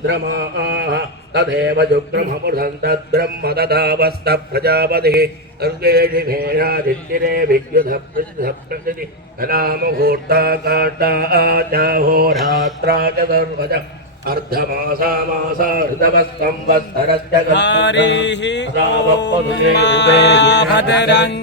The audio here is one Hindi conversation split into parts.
चन्द्रमाः तदेव जुग्रममृतं तद्ब्रह्म तदावस्त प्रजापतिः सर्वेषु भेदादित्तिरे विद्युधप्रतिधि कलामुहूर्ता काटा आचाहोरात्रा च सर्वज अर्धमासा ऋतवस्संवत्सरस्य हरिः ॐ महाभद्रं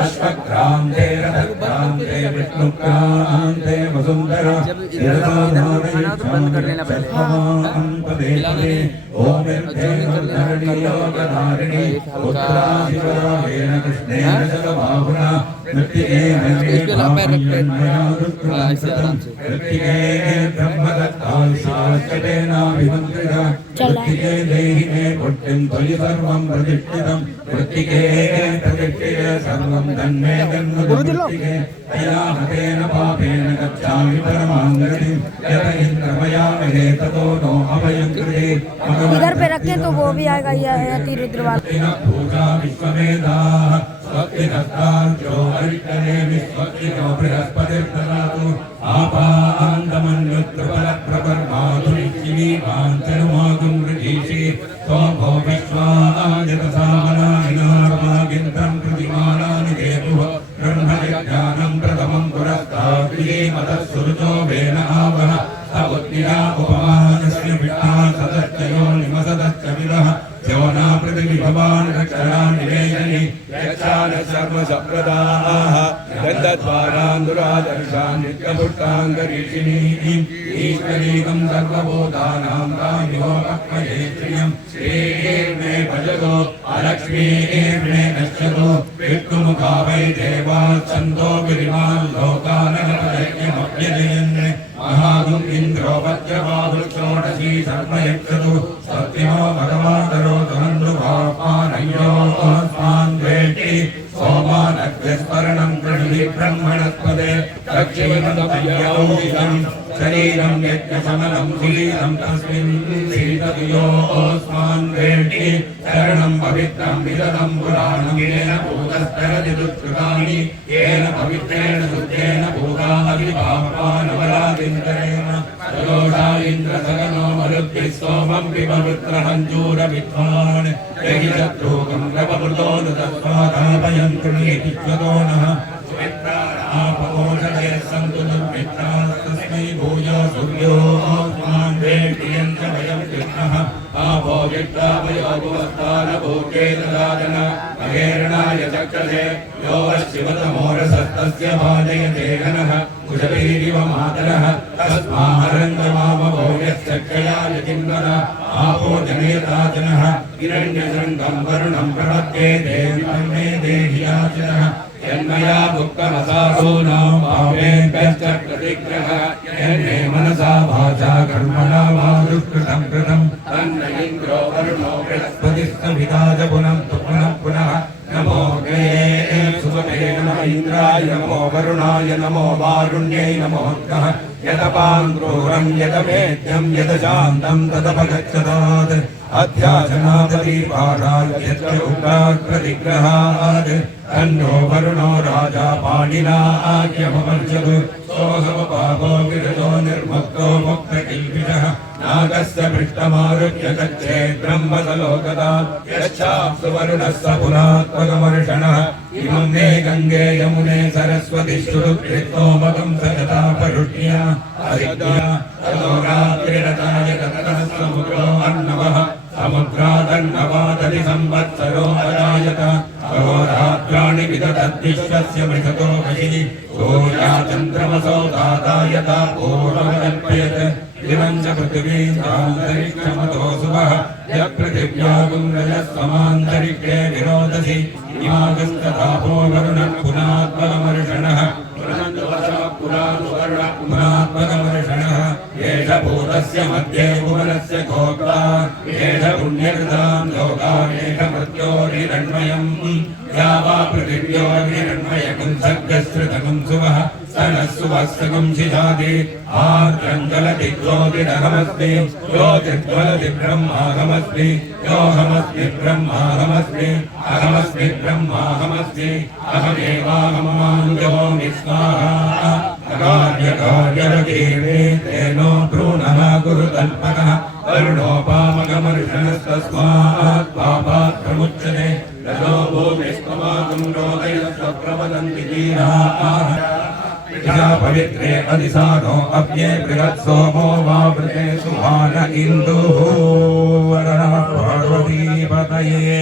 अश्वक्रांते रथक्रांते विष्णुक्रांते वसुंधरा बंद कर लेना पहले ओम योगधारिणी उत्तराधिकारेण कृष्णेन जगबाहुना मृत्तिके ब्रह्मदत्ताविशास्यतेनाभिमन्त्रिता मृत्तिके देहि मे पुट्टिं त्वयि सर्वं प्रतिष्ठितं मृत्तिके प्रतिष्ठिते सर्वं तन्मे जन्ममृत्तिके अयामतेन पापेन गच्छामि परमां गतिं यत इन्द्रमया महे ततो नो अभयं कृते इधर पे रखें तो वो भी आएगा ये अतिरुद्र वाला पूजा विश्वमेधाः स्वस्तिनस्तांचो अरिष्टने विश्वस्तिनो बृहस्पतिर्ददातु आपान्दमन्युत्रफलप्रपरमातु निश्चिनीवाञ्चनुमागुं वृजीषि सोमो विश्वाञ्जतसामनाहिनार्मागिन्तं प्रतिमानानि देवुः ब्रह्मज्ञानं प्रथमं पुरस्तात् श्रीमतः सुरुचो वेन आवह सवत्निरा उपमानस्य विष्णा सदच्चयो निमसदच्च विदः योना पृथिवी भवान् रक्षणा निवेशनि यक्षान सर्व सप्रदाः दन्तद्वारान् दुरादर्शान् नित्यपुट्टाङ्गरीषिणीम् ईश्वरीकं सर्वभूतानां कामिहोपक्मये श्रियं श्रीर्मे भजतो अलक्ष्मीर्मे नश्यतो विष्णुमुखा वै देवाः सन्तो गिरिमान् लोकानगतयज्ञमभ्यजयन् महागुं इन्द्रो वज्रबाहुषोडशी सर्वयक्षतु सत्यमो भगवादरो धनुर्भापानयोस्मान् वेट्टि सोमानग्रस्मरणं प्रणुहि ब्रह्मणस्पदे दक्षिणं शरीरं यज्ञसमनं सुलीलं तस्मिन् शीतयोस्मान् वेट्टि शरणं पवित्रं विदधं पुराणं येन भूतस्तरति दुष्कृतानि येन पवित्रेण शुद्धेन भूतादिपापानवरादिन्तरेण सदोषा इन्द्रसगनो मरुद्भिः सोमं पिबवृत्रहञ्जूरविद्वान् यहि शत्रूकं प्रपवृतो न तस्मादापयं कृणीति स्वतो नः सुमित्राणापकोषधे सन्तु दुर्मित्रास्तस्मै भूयो सूर्योऽस्मान् वेट्टियं च वयं कृष्णः आपो विद्वावयो भुवस्तानभूते ददातन अहेरणाय चक्षसे यो वश्चिवतमोरसस्तस्य भाजयते घनः कुशवीरिव मातरः तस्मारङ्गमामभो यश्चक्षयाय किन्वद आपो जनेताजनः हिरण्यशृङ्गं वरुणं प्रपद्ये देवं मे देहि याचनः यन्मया दुःखमसासूनां पापेभ्यश्च प्रतिग्रह यन्मे मनसा वाचा कर्मणा वा दुष्कृतं कृतं तन्न इन्द्रो वरुणो बृहस्पतिस्तविदा च पुनः पुनः नमो गे सुभगे नमः इन्द्राय नमो वरुणाय नमो वारुण्यै नमो ग्रह यदपाङ्क्रूरं यदमेध्यं यदशान्तं तदपगच्छतात् अध्यासनापरिपाठात् यत्र उग्राग्रविग्रहात् तन्नो वरुणो राजा पाणिना आज्ञमवर्जतु सोऽहमपापो विरतो निर्मुक्तो मुक्तकिल्बिषः नागस्य पृष्ठमारुह्य गच्छेत् ब्रह्मसलोकदा यच्छाप्सु वरुणः स पुरात्मकवर्षणः इमं मे गङ्गे यमुने सरस्वति श्रुतुकृत्तोमकं सजता परुष्ण्या हरिज्ञा ततोरात्रिरताय ततः समुद्रो अर्णवः समुद्रादर्णवादलि संवत्सरो अजायत अहोरात्राणि विदधद्विश्वस्य मृषतो वशिः सूर्याचन्द्रमसो दातायता पूर्वमकल्पयत् दिवं च पृथिवीन्द्रान्तरिक्षमतो सुवः यत्पृथिव्यागुं रजः समान्तरिक्षे विरोधसि इमागस्ततापो वरुणः पुनात्मकमर्षणः पुनात्मकमर्षणः एष भूतस्य मध्ये भुवनस्य गोप्ता एष पुण्यकृतां लोकानेष मृत्योर्हिरण्मयम् या वा पृथिव्योर्हिरण्मयकं सर्गश्रुतकं सुवः स्तनः सुवस्तकं शिशादि आद्रञ्जलदिग्लोदिरहमस्मि ज्योतिर्ज्वलति ब्रह्माहमस्मि योऽहमस्मि ब्रह्माहमस्मि अहमस्मि ब्रह्माहमस्मि अहमेवाहममाञ्जोमि स्वाहा अकार्यकार्यरतीर्णे तेनो भ्रूणः गुरुतल्पकः वरुणोपामकमर्षणस्तस्मात् पापात् प्रमुच्यते रजो भूमिस्त्वमागं रोदयस्व प्रवदन्ति धीराः पवित्रे अधिसानो अव्ये बृहत् सोमो वावृते सुभान इन्दुः वरणः पार्वतीपतये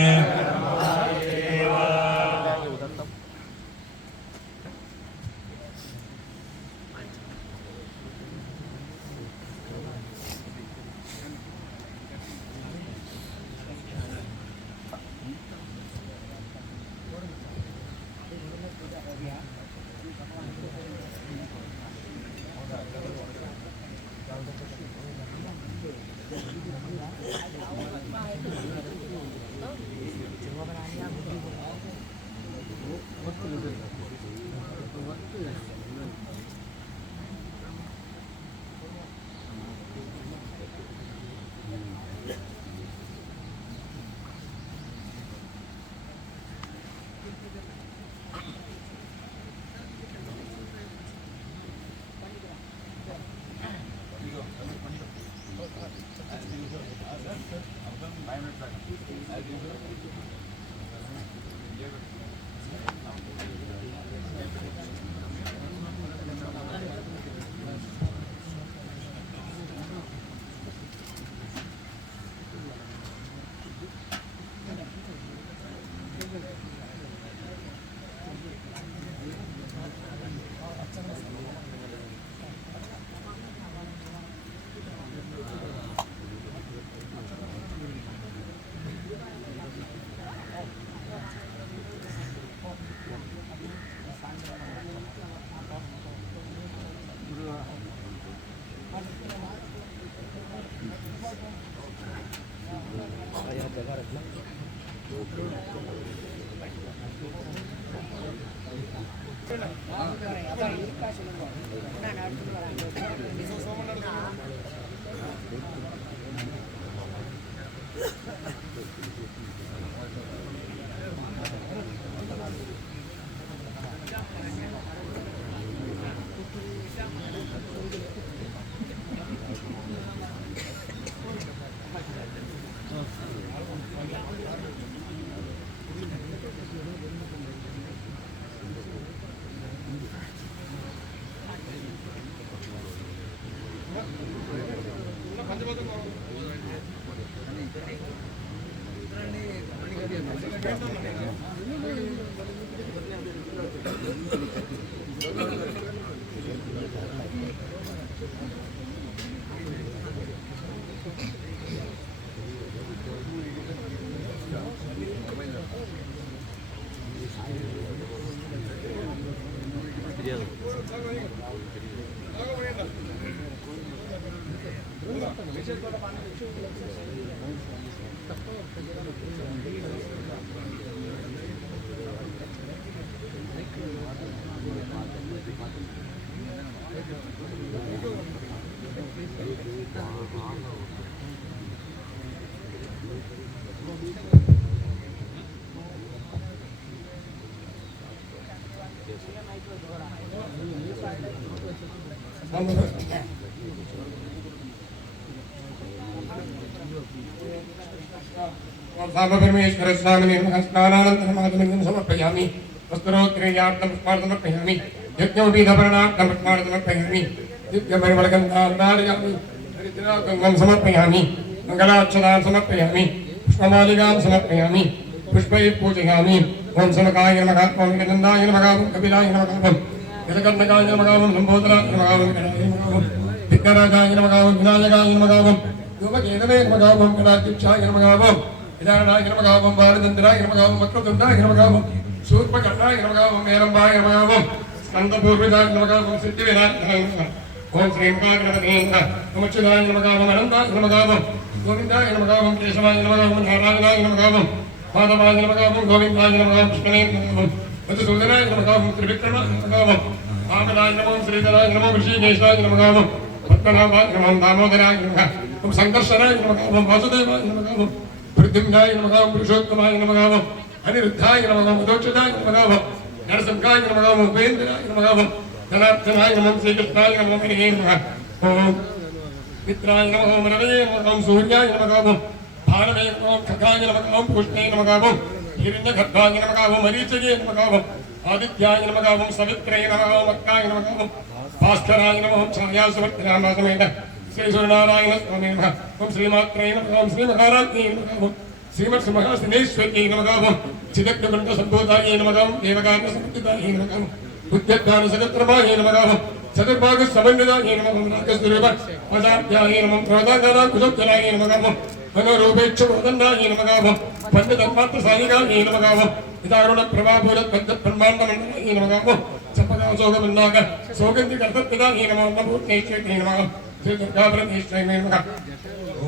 परमेश्वर स्वामिने स्नानानन्तरमागमनं समर्पयामि वस्त्रोत्तरीयार्थं पुष्पाणि समर्पयामि यज्ञोपवीतभरणार्थं पुष्पाणि समर्पयामि नित्यपरिमलगन्धार्धारयामि हरिद्रागन्धं समर्पयामि मङ्गलाक्षरान् समर्पयामि पुष्पमालिकां समर्पयामि पुष्पैः पूजयामि ओं समकाय नमः ओं गन्धाय नमः ओं कपिलाय नमः ओं यदकर्णकाय नमः ओं लम्बोदराय नमः ओं गणाय नमः ओं विघ्नराजाय नमः ओं विनायकाय नमः ओं योगकेतवे नमः ओं गणाध्यक्षाय नमः ओं विदारणाय नमः ओं बालचन्द्राय नमः ओं वक्रतुण्डाय नमः ओं शूर्पकर्णाय नमः ओं हेरम्बाय नमः ओं स्कन्दपूर्विदाय नमः ओं सिद्धिविनायकाय नमः ओं श्रीमहागणपतये नमः ओं अच्युताय नमः ओं अनन्ताय नमः ओं गोविन्दाय नमः ओं केशवाय नमः ओं नारायणाय नमः ओं माधवाय नमः ओं गोविन्दाय नमः ओं कृष्णाय नमः ओं मधुसूदनाय नमः ओं त्रिविक्रमाय नमः ओं वामनाय नमः ओं श्रीधराय नमः ऋषिकेशाय नमः ओं पद्मनाभाय नमः ओं दामोदराय नमः ओं संकर्षणाय नमः ओं वासुदेवाय नमः ओं पृथ्वींजाय नमः ओं पुरुषोत्तमाय नमः ओं अनिरुद्धाय नमः ओं मधोक्षदाय नमः ओं नरसिंहाय नमः ओं उपेन्द्राय नमः ओं धनार्दनाय नमः ओं श्रीकृष्णाय नमः ओं हरिये नमः ओं मित्राय नमः ओं रवये नमः ओं सूर्याय नमः ओं भानवे नमः ओं खगाय नमः ओं पुष्णे नमः ओं हिरण्यगर्भाय नमः ओं मरीचये नमः ओं आदित्याय नमः ओं सवित्रे नमः ओं अक्काय नमः ओं भास्कराय नमः ओं छायासुवर्तनामासमेन श्री सूर्यनारायण स्वामी नमः ओं श्रीमात्रे नमः ओं श्रीमहाराज्ञे नमः ओं श्रीमत्समहासिनेश्वर्यै नमः ओं चिदग्निकुण्डसम्भूतायै नमः ओं देवकार्यसमुत्थितायै नमः ओं बुद्ध्यज्ञानसहस्रमायै नमः ओं चतुर्भागसमन्वितायै नमः ओं नागस्वरूपपदाभ्यायै नमः प्रोदाकाराकुशोत्तरायै नमः ओं मनोरूपेक्षुवदन्नायै नमः ओं पण्डितमात्रसायिकायै नमः ओं विदारुणप्रभापूरद्बद्धब्रह्माण्डमण्डलायै नमः ओं सम्पदाशोकमन्नाग सौगन्धिकर्तत्पितायै नमः ओं नमोत्नेश्वर्यै नमः ओं श्रीदुर्गापरमेश्वर्यै नमः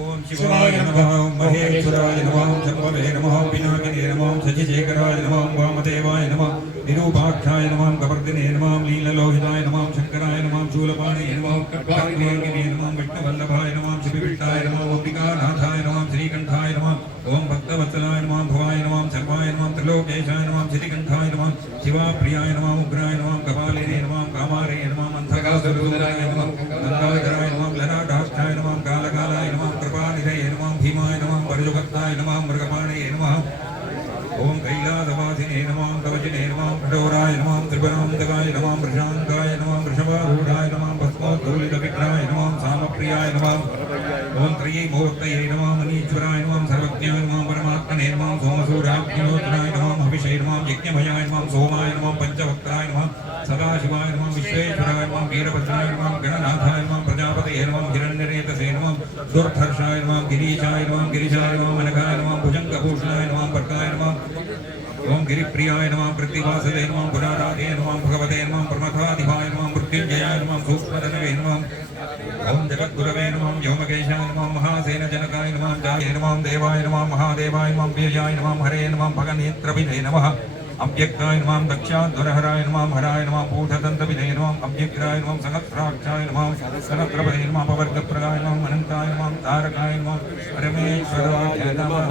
ओम शिवाय नमः ओम महेश्वराय नमः ओम शम्भवे नमः ओम पिनाकिने नमः ओम शशिशेखराय नमः ओम वामदेवाय नमः निरूपाक्षाय नमः ओम कपर्दिने नमः ओम लीललोहिताय नमः ओम शंकराय नमः ओम शूलपाणिये नमः ओम कर्पाग्निने नमः ओम विष्णुवल्लभाय नमः ओम शिवविष्टाय नमः ओम अंबिकानाथाय नमः ओम श्रीकण्ठाय नमः ओम भक्तवत्सलाय नमः ओम भवाय नमः ओम सर्वाय नमः ओम त्रिलोकेशाय नमः ओम श्रीकण्ठाय नमः ओम शिवाप्रियाय नमः ओम उग्राय नमः ओम कपालिने नमः ओम कामारे नमः ओम अंधकासुरदूराय नमः ओम गंगाधराय नमः ओम ललाटाक्षाय नमः ओम कालकालाय नमः ओम कृपानिधये नमः ओम भीमाय नमः ओम परशुभक्ताय नमः ओम मृगपाणये नमः ओम कैलासवासिने नमः ओम कवचिने नमः ओम कठोराय नमः ओम त्रिपुरान्तकाय नमः ओम वृषाङ्गाय नमः ओम वृषभारूढाय नमः ओम भस्मोद्धूलितविग्रहाय नमः ओम सामप्रियाय नमः ओम त्रयीमूर्तये नमः ओम अनीश्वराय नमः ओम सर्वज्ञाय नमः ओम परमात्मने नमः ओम सोमसूर्याग्निहोत्राय नमः ओम हविषे नमः ओम यज्ञमयाय नमः ओम सोमाय नमः ओम पञ्चवक्त्राय नमः सदाशिवाय नमः ओम विश्वेश्वराय नमः ओम वीरभद्राय नमः ओम गणनाथाय नमः ओम प्रजापतये नमः ओम हिरण्यरेतसे नमः ओम दुर्धर्षाय नमः ओम गिरीशाय नमः ओम गिरिशाय नमः ओम अनघाय नमः ओम भुजङ्गभूषणाय नमः ओम वर्गाय नमः ओम गिरिप्रियाय नमः ओम कृत्तिवासवे नमः ओम पुराराधे नमः ओम भगवते नमः ओम प्रमथाधिपाय नमः ओम मृत्युञ्जयाय नमः ओम सूक्ष्मधनवे नमः ओम जगद्गुरवे नमः ओम व्योमकेशाय नमः ओम महासेनजनकाय नमः ओम जाये नमः ओम देवाय नमः ओम महादेवाय नमः ओम वीर्याय नमः ओम हरे नमः ओम भगनेत्रविधे नमः अव्यक्ताय नमः ओम दक्षाध्वरहराय नमः ओम हराय नमः ओम पूतदन्तविधे नमः ओम अव्यग्राय नमः ओम सहस्राक्षाय नमः ओम सहस्रपदे नमः ओम अपवर्गप्रदाय नमः ओम अनन्ताय नमः ओम तारकाय नमः ओम परमेश्वराय नमः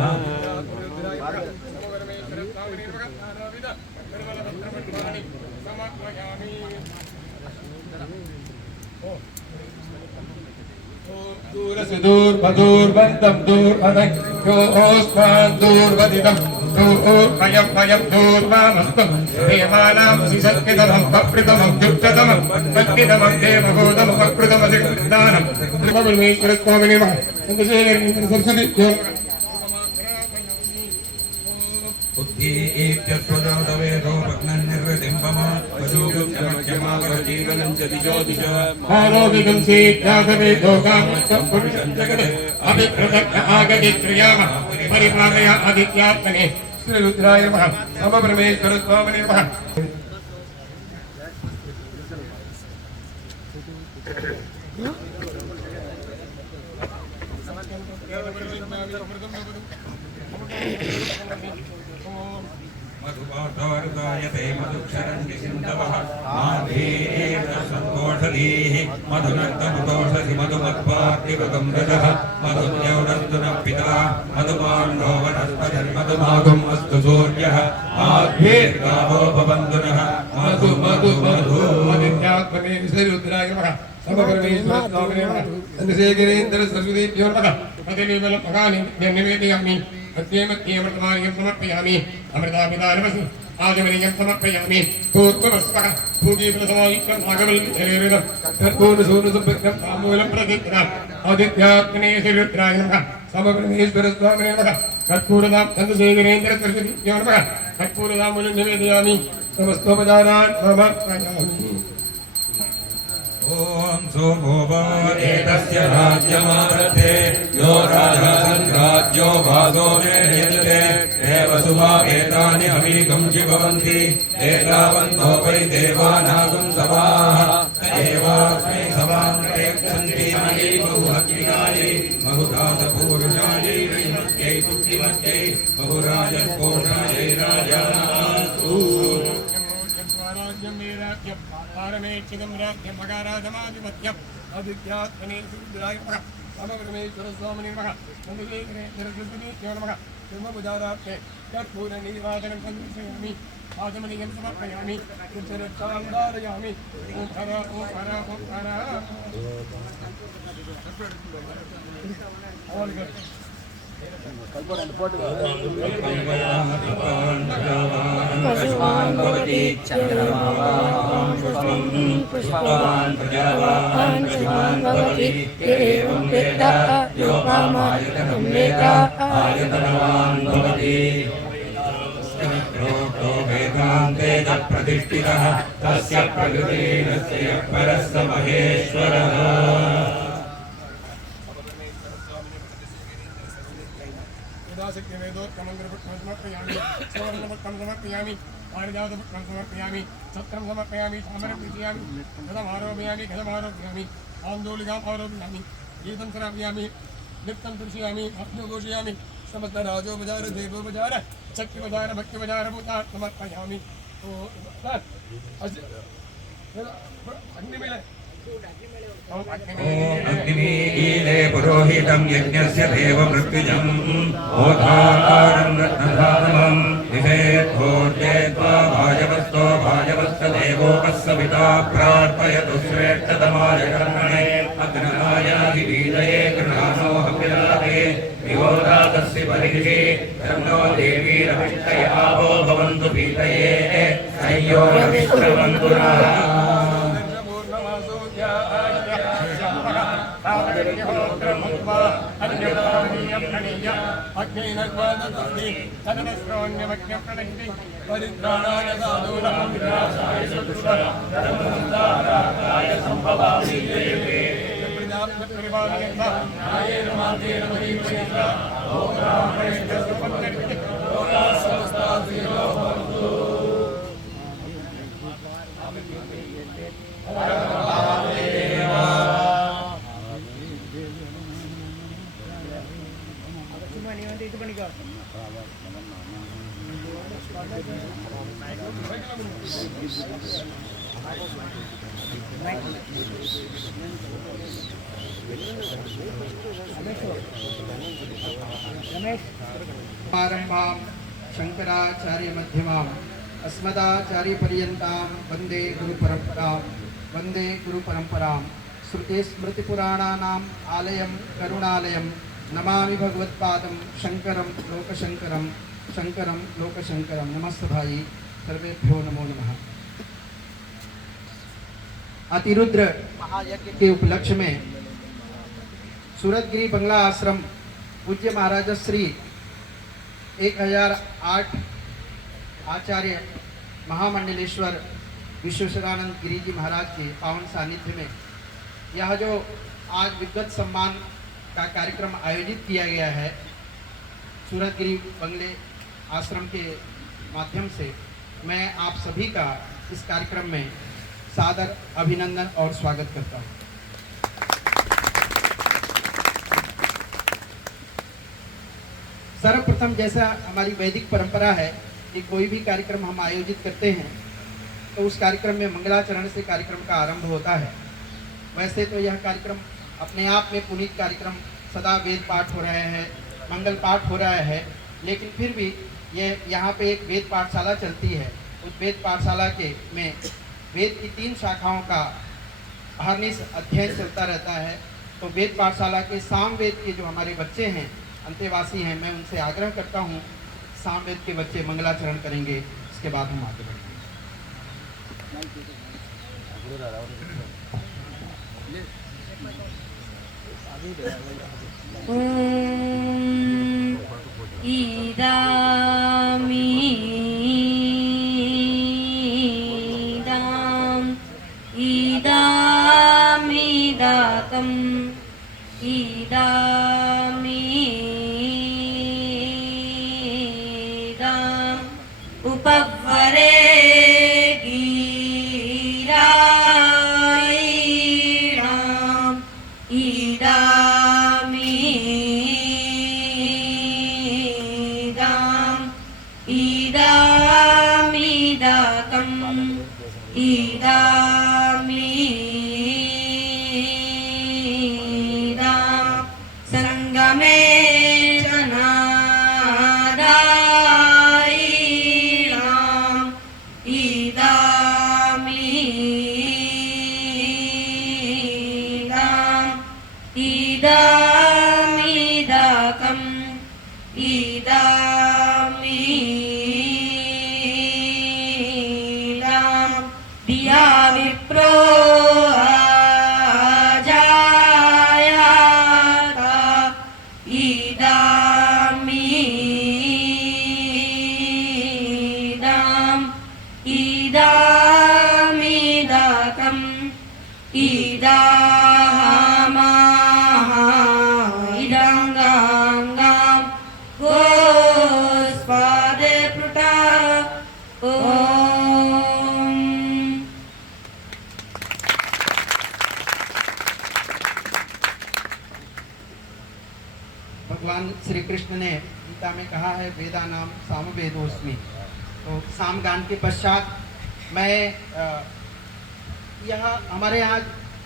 दूर्बदूर्बन्तं दूर्बदं योऽस्मान् दूर्बदिदं दूर्भयं दूर्वामस्तु देवानां सिसत्कितमं पप्रितमं युक्ततमं पत्कितमं देवभूतमपकृतमधिकृतानं त्रिपरमेश्वरस्वामिने नमः सरस्वती उद्गीप्यस्वजातवेदो भग्नन्निर्वृतिम्बमा वशोगुप्तमक्षमावरजीवनं च दिशो दिश मानोविगं सीत्यागवेदो कामं पुरुषं जगत् अभिप्रदग्ध आगतित्रियामः परिपालय आदित्यात्मने श्रीरुद्राय नमः समपरमेश्वरस्वामिने नमः मधुपातारुदायते मधुक्षरन्ति सिन्धवः माधे मधुमतीः मधुनक्तमुतोषसि मधुमत्पार्थिवकं रजः मधुन्यौरस्तुनः पिता मधुमान्नो वनस्पतिर्मधुमागुम् अस्तु सूर्यः आद्भिर्गावो भवन्तु नः मधु मधु मधु आदित्यात्मने विश्वरुद्राय नमः समपरमेश्वर स्वामिने नमः चन्द्रशेखरेन्द्र सरस्वतीभ्यो नमः प्रतिनिवल मगानि निवेदयामि अद्य अमृतमार्गं समर्पयामि अमृतापितानमसि आजमनीयं समर्पयामि पूर्ववस्वः पूजीफलसमायुक्तं भागवल्लिधरेरिदं तत्पूर्णसूनुसुभृतं ताम्बूलं प्रतिग्रहम् आदित्यात्मने विश्वरुद्राय नमः समपरमेश्वर स्वामिने नमः कर्पूरदां चन्द्रशेखरेन्द्र सरस्वतीभ्यो नमः कर्पूरदाम्बूलं निवेदयामि समस्तोपचारान् समर्पयामि ॐ सोमोवा एतस्य राज्यमारभते यो राजा सङ्राज्यो भागो निर्यजते एव सुवा एतानि अमीकं जिभवन्ति एतावन्तो वै देवानागुं सवाः एवास्मै सवान् प्रेक्षन्ति मयि बहुहत्यायै बहुराजपूरुषायै वैमत्यै बुद्धिमत्यै बहुराजकोषायै राजानास्तु पारमेक्षितं राज्यं मगाराजमाधिपत्यम् अभिज्ञात्मने सुरुद्राय नमः समपरमेश्वर स्वामिने नमः चन्द्रशेखरेन्द्र सरस्वतीभ्यो नमः ब्रह्मपुजारार्थे कर्पूरनीराजनं समर्पयामि आचमनीयं समर्पयामि पुत्ररक्षां धारयामि ॐ हर ॐ हर ॐ हर पशुवान् भवति चन्द्रमावान् पुष्पवान् प्रजावान् पशुवान् भवति एवं वेदा यो मामायतनं वेदा आयतनवान् भवति वेदान्ते प्रतिष्ठितः तस्य प्रकृतिरस्य परस्य महेश्वरः समर्पयामि सुवर्णपुत्रं समर्पयामि पारिजातपुत्रं समर्पयामि छत्रं समर्पयामि सामरं पूजयामि घटमारोपयामि आन्दोलिकाम् आरोपयामि गीतं श्रावयामि नृत्यं दर्शयामि अग्निं घोषयामि समस्तराजोपचार देवोपचार शक्तिपचार भक्तिपचार भूता समर्पयामि अग्निमेले अग्निमीले पुरोहितं यज्ञस्य देवमृत्युजम् ओधाकारं रत्नधातमं निषेद्धोर्जेत्वा भाजवस्तो भाजवस्तदेवोपस्य पिता प्रार्पयतु श्रेष्ठतमाय कर्मणे अग्नहायाभिवीदये गृहाणो हव्यदाते विवोदातस्य परिषि तन्नो देवीरविष्टय आपो भवन्तु पीतये संयोरविश्रवन्तु नः परित्राणाय साधूनां विनाशाय धर्मसंधारकाय संभवामि न्यायेन मार्गेण महीमयेन ओम रामेण सुपन्नति लोका समस्ता सेवा भवन्तु आरम्भां शंकराचार्य मध्यमाम् अस्मदाचार्य पर्यन्तां वन्दे गुरुपरम्परां श्रुते स्मृतिपुराणानाम् आलयं करुणालयं नमामि भगवत्पादं शंकरं लोकशंकरं नमस्ते भाई सर्वेभ्यो नमो नमः। अतिरुद्र महायज्ञ के उपलक्ष्य में सूरतगिरी बंगला आश्रम पूज्य महाराज श्री 1008 आचार्य महामंडलेश्वर विश्वेश्वरानंद गिरी जी महाराज के पावन सानिध्य में यह जो आज विद्वत सम्मान का कार्यक्रम आयोजित किया गया है सूरतगिरी बंगले आश्रम के माध्यम से मैं आप सभी का इस कार्यक्रम में सादर अभिनंदन और स्वागत करता हूँ। सर्वप्रथम जैसा हमारी वैदिक परंपरा है कि कोई भी कार्यक्रम हम आयोजित करते हैं तो उस कार्यक्रम में मंगलाचरण से कार्यक्रम का आरंभ होता है। वैसे तो यह कार्यक्रम अपने आप में पुनीत कार्यक्रम, सदा वेद पाठ हो रहे हैं, मंगल पाठ हो रहा है, लेकिन फिर भी ये यहाँ पे एक वेद पाठशाला चलती है। उस वेद पाठशाला के में वेद की 3 शाखाओं का अहर्निश अध्ययन चलता रहता है। तो वेद पाठशाला के सामवेद के जो हमारे बच्चे हैं, अंतेवासी हैं, मैं उनसे आग्रह करता हूँ सामवेद के बच्चे मंगलाचरण करेंगे, इसके बाद हम आगे बढ़ेंगे। इदामिदातम् इदामिदाम् उपवरे गिरायिणाम् इदामिदाम् इदामिदातम् इदामिदाम् संगमे जनादायिणाम् इदामिदाम् इदामिदाकम् इदामिदाम् दिया विप्रो आजायाता इदामिदाम् इदामिदाकम् इदामाः इदङ्गाङ्गाम् गोस्पादे प्लुटा ॐ। भगवान श्री कृष्ण ने गीता में कहा है वेदा नाम सामवेदोस्मि। तो सामगान के पश्चात मैं यह हमारे यहाँ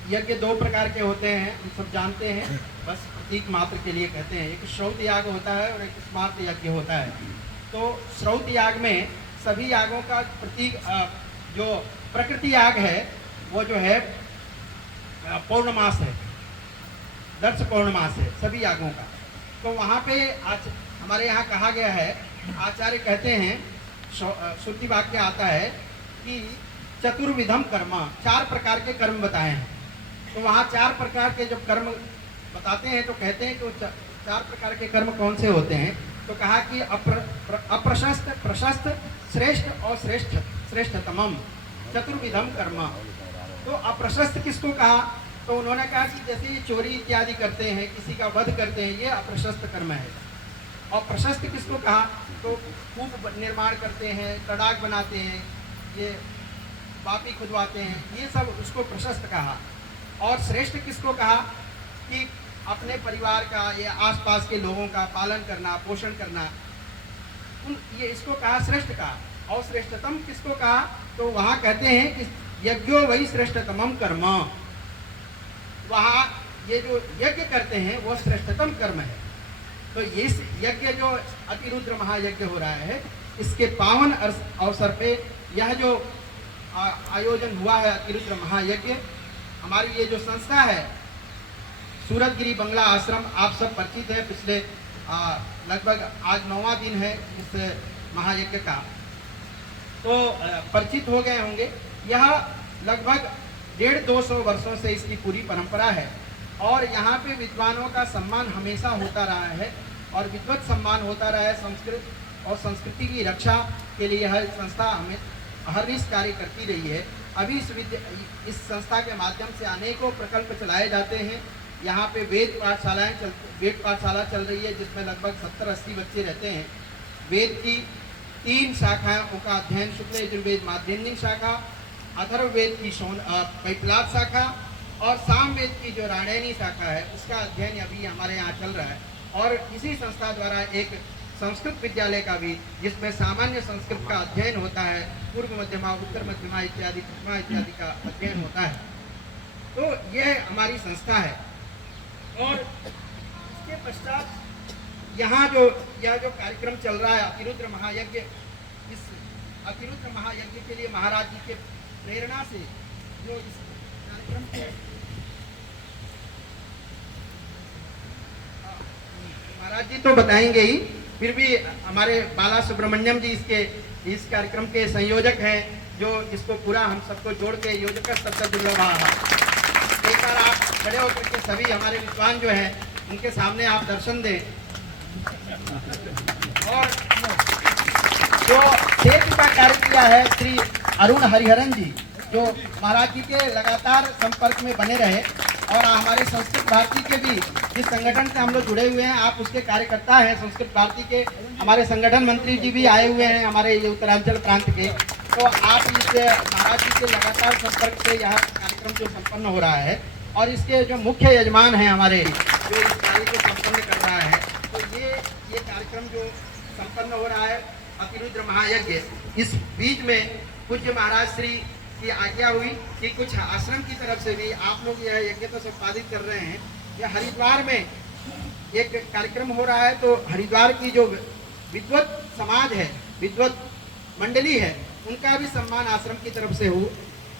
यज्ञ 2 प्रकार के होते हैं, हम सब जानते हैं, बस प्रतीक मात्र के लिए कहते हैं। एक श्रौत याग होता है और एक स्मार्त यज्ञ होता है। तो श्रौत याग में सभी यागों का प्रतीक जो प्रकृति याग है वो जो है पौर्णमास है, दर्श पौर्णमास है सभी यागों का। तो वहाँ पे आज हमारे यहाँ कहा गया है, आचार्य कहते हैं, श्रुति वाक्य आता है कि चतुर्विधम कर्म, 4 प्रकार के कर्म बताए हैं। तो वहाँ 4 प्रकार के जब कर्म बताते हैं तो कहते हैं कि 4 प्रकार के कर्म कौन से होते हैं। तो कहा कि अप्रशस्त, प्रशस्त, श्रेष्ठ और श्रेष्ठतमम चतुर्विधम कर्म। तो अप्रशस्त किसको कहा? तो उन्होंने कहा कि जैसे चोरी इत्यादि करते हैं, किसी का वध करते हैं, ये अप्रशस्त कर्म है। और प्रशस्त किसको कहा? तो कूप निर्माण करते हैं, तड़ाक बनाते हैं, ये बापी खुदवाते हैं, ये सब उसको प्रशस्त कहा। और श्रेष्ठ किसको कहा? कि अपने परिवार का या आसपास के लोगों का पालन करना, पोषण करना, ये इसको कहा श्रेष्ठ कहा। और श्रेष्ठतम किसको कहा? तो वहाँ कहते हैं कि यज्ञो वही श्रेष्ठतमम कर्म। वहाँ ये जो यज्ञ करते हैं वो श्रेष्ठतम कर्म है। तो ये यज्ञ जो अतिरुद्र महायज्ञ हो रहा है, इसके पावन अवसर पे यह जो आयोजन हुआ है अतिरुद्र महायज्ञ, हमारी ये जो संस्था है सूरतगिरी बंगला आश्रम, आप सब परिचित हैं। पिछले लगभग आज 9वां दिन है इस महायज्ञ का, तो परिचित हो गए होंगे। यह लगभग 150-200 वर्षों से इसकी पूरी परंपरा है और यहाँ पे विद्वानों का सम्मान हमेशा होता रहा है और विद्वत सम्मान होता रहा है। संस्कृत और संस्कृति की रक्षा के लिए यह संस्था हमें अहर्निश कार्य करती रही है। अभी इस संस्था के माध्यम से अनेकों प्रकल्प चलाए जाते हैं। यहाँ पे वेद पाठशाला चल रही है जिसमें लगभग 70-80 बच्चे रहते हैं। वेद की 3 शाखाओं का अध्ययन, शुक्ल यजुर्वेद माध्यमिक शाखा, अथर्ववेद की पैपलाद शाखा और सामवेद की जो रामायणी शाखा है उसका अध्ययन अभी हमारे यहाँ चल रहा है। और इसी संस्था द्वारा एक संस्कृत विद्यालय का भी, जिसमें सामान्य संस्कृत का अध्ययन होता है, पूर्व मध्यमा, उत्तर मध्यमा इत्यादि, प्रथमा इत्यादि का अध्ययन होता है। तो यह हमारी संस्था है। और इसके पश्चात यहाँ यह जो कार्यक्रम चल रहा है अतिरुद्र महायज्ञ, इस अतिरुद्र महायज्ञ के लिए महाराज जी के प्रेरणा से जो इस कार्यक्रम के महाराज जी तो बताएंगे ही, फिर भी हमारे बाला सुब्रमण्यम जी इस कार्यक्रम के संयोजक हैं, जो इसको पूरा हम सबको जोड़ के योजक सबसे दुर्लभ। एक बार आप खड़े होकर के सभी हमारे विद्वान जो हैं उनके सामने आप दर्शन दें। और जो सेतु का कार्य किया है श्री अरुण हरिहरन जी, जो महाराज जी के लगातार संपर्क में बने रहे, और हमारे संस्कृत भारती के भी जिस संगठन से हम लोग जुड़े हुए हैं, आप उसके कार्यकर्ता हैं। संस्कृत भारती के हमारे संगठन मंत्री जी भी आए हुए हैं हमारे उत्तरांचल प्रांत के। तो आप इस महाराज जी के लगातार संपर्क से यह कार्यक्रम जो संपन्न हो रहा है, और इसके जो मुख्य यजमान हैं हमारे, जो इस कार्य को संपन्न कर रहा है, तो ये कार्यक्रम जो संपन्न हो रहा है अतिरुद्र महायज्ञ, इस बीच में पूज्य महाराज श्री की आज्ञा हुई कि कुछ आश्रम की तरफ से भी आप लोग यह यज्ञ तो संपादित कर रहे हैं। यह हरिद्वार में एक कार्यक्रम हो रहा है, तो हरिद्वार की जो विद्वत समाज है, विद्वत मंडली है, उनका भी सम्मान आश्रम की तरफ से हो,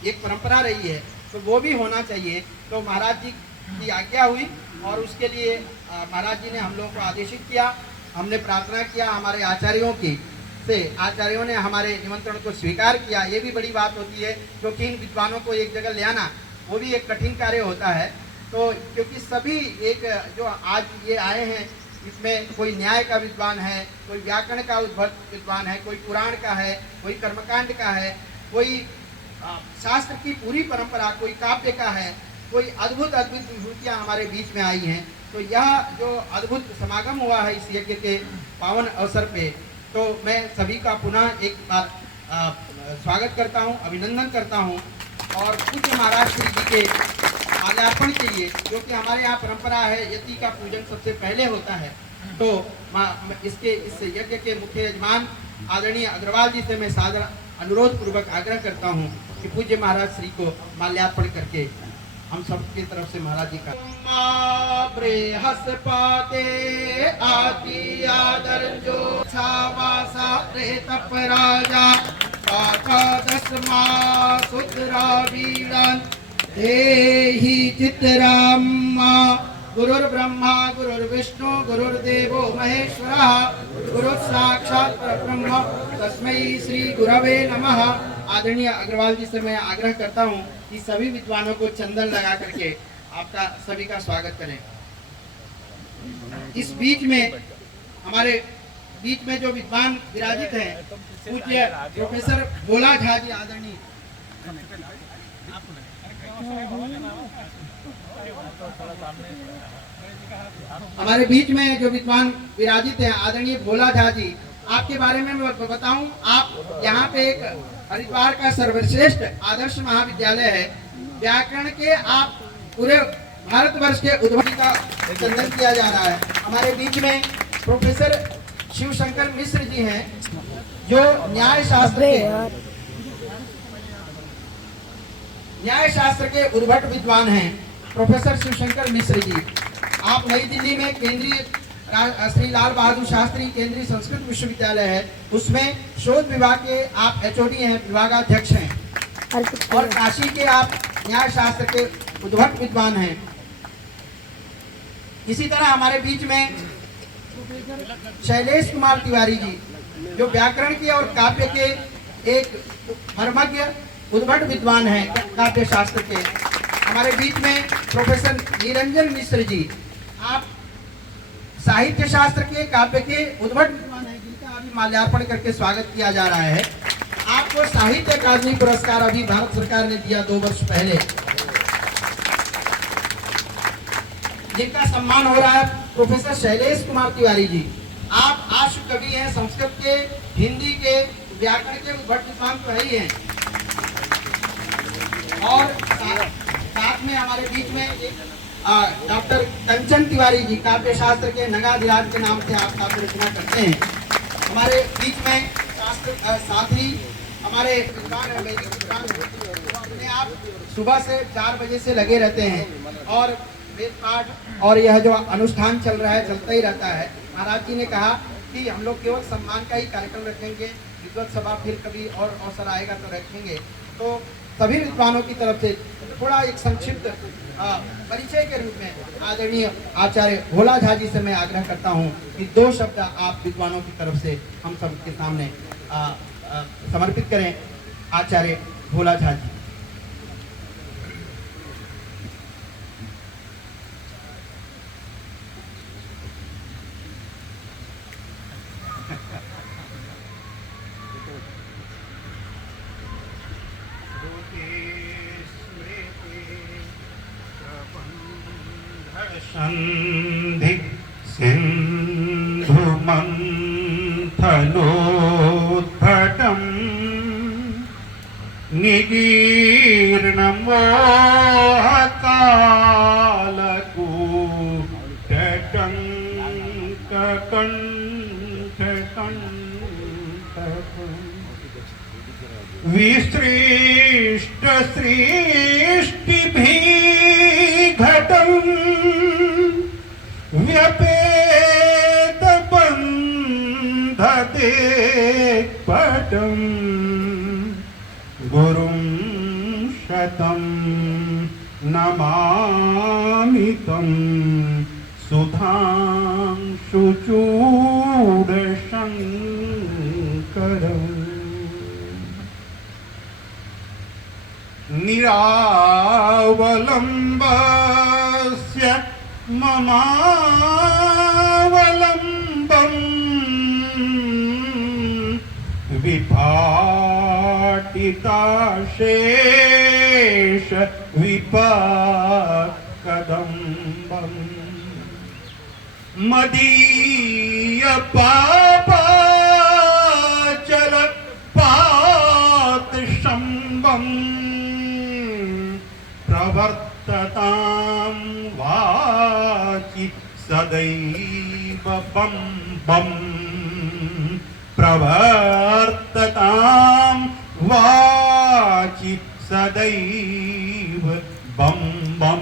एक परंपरा रही है, तो वो भी होना चाहिए। तो महाराज जी की आज्ञा हुई, और उसके लिए महाराज जी ने हम लोगों को आदेशित किया। हमने प्रार्थना किया हमारे आचार्यों की से, आचार्यों ने हमारे निमंत्रण को स्वीकार किया। ये भी बड़ी बात होती है, क्योंकि इन विद्वानों को एक जगह ले आना वो भी एक कठिन कार्य होता है। तो क्योंकि सभी एक जो आज ये आए हैं, इसमें कोई न्याय का विद्वान है, कोई व्याकरण का विद्वान है, कोई पुराण का है, कोई कर्मकांड का है, कोई शास्त्र की पूरी परंपरा, कोई काव्य का है, कोई अद्भुत अद्भुत विभूतियाँ हमारे बीच में आई हैं। तो यह जो अद्भुत समागम हुआ है इस यज्ञ के पावन अवसर पे, तो मैं सभी का पुनः एक बार स्वागत करता हूँ, अभिनंदन करता हूँ। और पूज्य महाराज श्री जी के माल्यार्पण के लिए, जो कि हमारे यहाँ परंपरा है, यति का पूजन सबसे पहले होता है, तो इस यज्ञ के मुख्य यजमान आदरणीय अग्रवाल जी से मैं सादर अनुरोध पूर्वक आग्रह करता हूँ कि पूज्य महाराज श्री को माल्यार्पण करके हम सब की तरफ से महाराज जी का बृहस पाते आदि आदर जो छावासा तप राजा दसमा सुधरा वीरन देहि चितराम गुरुर्ब्रह्मा गुरुर्विष्णु गुरुर्देवो महेश्वरः गुरुः साक्षात् परब्रह्म तस्मै श्री गुरवे नमः। आदरणीय अग्रवाल जी से मैं आग्रह करता हूं कि सभी विद्वानों को चंदन लगा करके आपका सभी का स्वागत करें। इस बीच में हमारे बीच में जो विद्वान विराजित हैं, पूज्य प्रोफेसर भोला झा जी आदरणीय, हमारे बीच में जो विद्वान विराजित हैं आदरणीय भोला झा जी, आपके बारे में मैं बताऊं, आप यहाँ पे एक हरिद्वार का सर्वश्रेष्ठ आदर्श महाविद्यालय है, व्याकरण के आप पूरे भारतवर्ष के उद्भव का चंदन किया जा रहा है। हमारे बीच में प्रोफेसर शिवशंकर मिश्र जी हैं, जो न्याय शास्त्र के उद्भट विद्वान हैं। प्रोफेसर शिवशंकर मिश्र जी, आप नई दिल्ली में केंद्रीय श्री लाल बहादुर शास्त्री केंद्रीय संस्कृत विश्वविद्यालय है, उसमें शोध विभाग के आप HOD हैं, विभागाध्यक्ष हैं, और काशी के आप न्याय शास्त्र के उद्भट विद्वान हैं। इसी तरह हमारे बीच में शैलेश कुमार तिवारी जी, जो व्याकरण के और काव्य के एक मर्मज्ञ उद्भट विद्वान हैं काव्य शास्त्र के। हमारे बीच में प्रोफेसर निरंजन मिश्र जी, आप साहित्य शास्त्र के काव्य के उद्भट विद्वान हैं, जिनका अभी माल्यार्पण करके स्वागत किया जा रहा है। आपको साहित्य अकादमी पुरस्कार अभी भारत सरकार ने दिया 2 वर्ष पहले, जिनका सम्मान हो रहा है प्रोफेसर शैलेश कुमार तिवारी जी। आप आशु कवि हैं, संस्कृत के, हिंदी के, व्याकरण के उद्भट विद्वान तो है ही हैं। और साथ में हमारे बीच में एक डॉक्टर कंचन तिवारी जी, काव्य शास्त्र के नगाधिराज के नाम से आप काव्य रचना करते हैं। हमारे बीच में शास्त्र साथ ही हमारे विद्वान वैदिक विद्वान अपने आप सुबह से 4 बजे से लगे रहते हैं और वेद पाठ और यह जो अनुष्ठान चल रहा है चलता ही रहता है। महाराज जी ने कहा कि हम लोग केवल सम्मान का ही कार्यक्रम रखेंगे, विद्वत सभा फिर कभी और अवसर आएगा तो रखेंगे। तो सभी विद्वानों की तरफ से थोड़ा एक संक्षिप्त परिचय के रूप में आदरणीय आचार्य भोला झा जी से मैं आग्रह करता हूं कि 2 शब्द आप विद्वानों की तरफ से हम सबके सामने समर्पित करें। आचार्य भोला झा जी। संधि सिंधु मंथनोद्भटं निगीर्णं विसृष्ट सृष्टिभिघटं व्यपेत बन्धते पटं गुरुं शतं नमामि तं सुधांशुचूडशङ्करम् निरावलम्बस्य ममावलम्बम् विपाटिताशेष विपाकदम्बम् मदीय पापाचल पातशम्बम् प्रवर्ततां वाचि सदैव बं बं प्रवर्ततां वाचि सदैव बं बं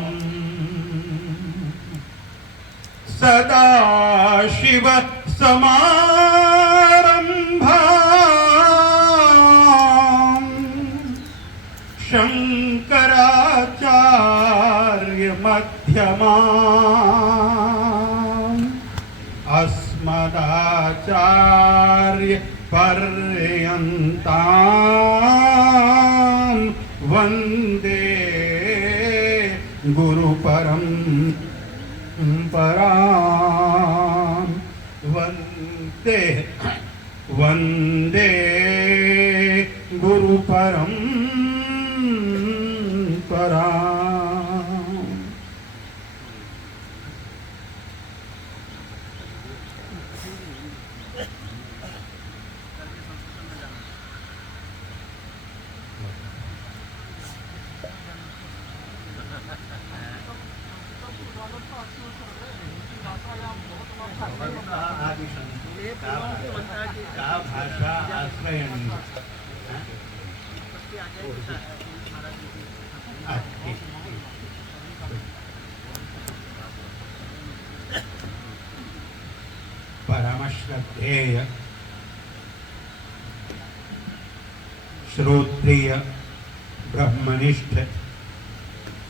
सदा शिव समारम्भाम् शंकराचार्य मध्यमाम् अस्मदाचार्य पर्यन्ताम् वन्दे गुरुपरम्पराम् वन्दे वन्दे गुरुपरम्पराम्। का भाषा आश्रयणी परमश्रद्धेय श्रोत्रिय ब्रह्मनिष्ठ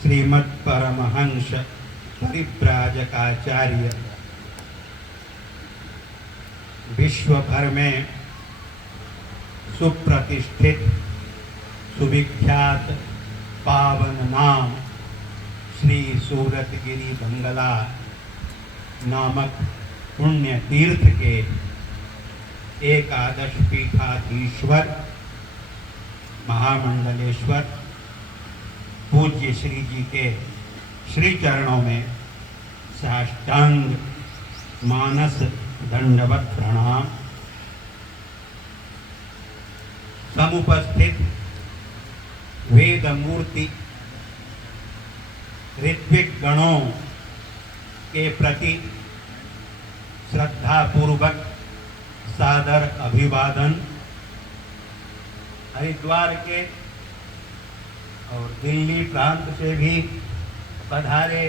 श्रीमद् परमहंस परिव्राजकाचार्य विश्व भर में सुप्रतिष्ठित सुविख्यात पावन नाम श्री सूरतगिरी बंगला नामक पुण्य तीर्थ के एकादश पीठाधीश्वर महामंडलेश्वर पूज्य श्री जी के श्री चरणों में साष्टांग मानस दंडवत प्रणाम। समुपस्थित वेद मूर्ति ऋत्विक गणों के प्रति श्रद्धा पूर्वक सादर अभिवादन। हरिद्वार के और दिल्ली प्रांत से भी पधारे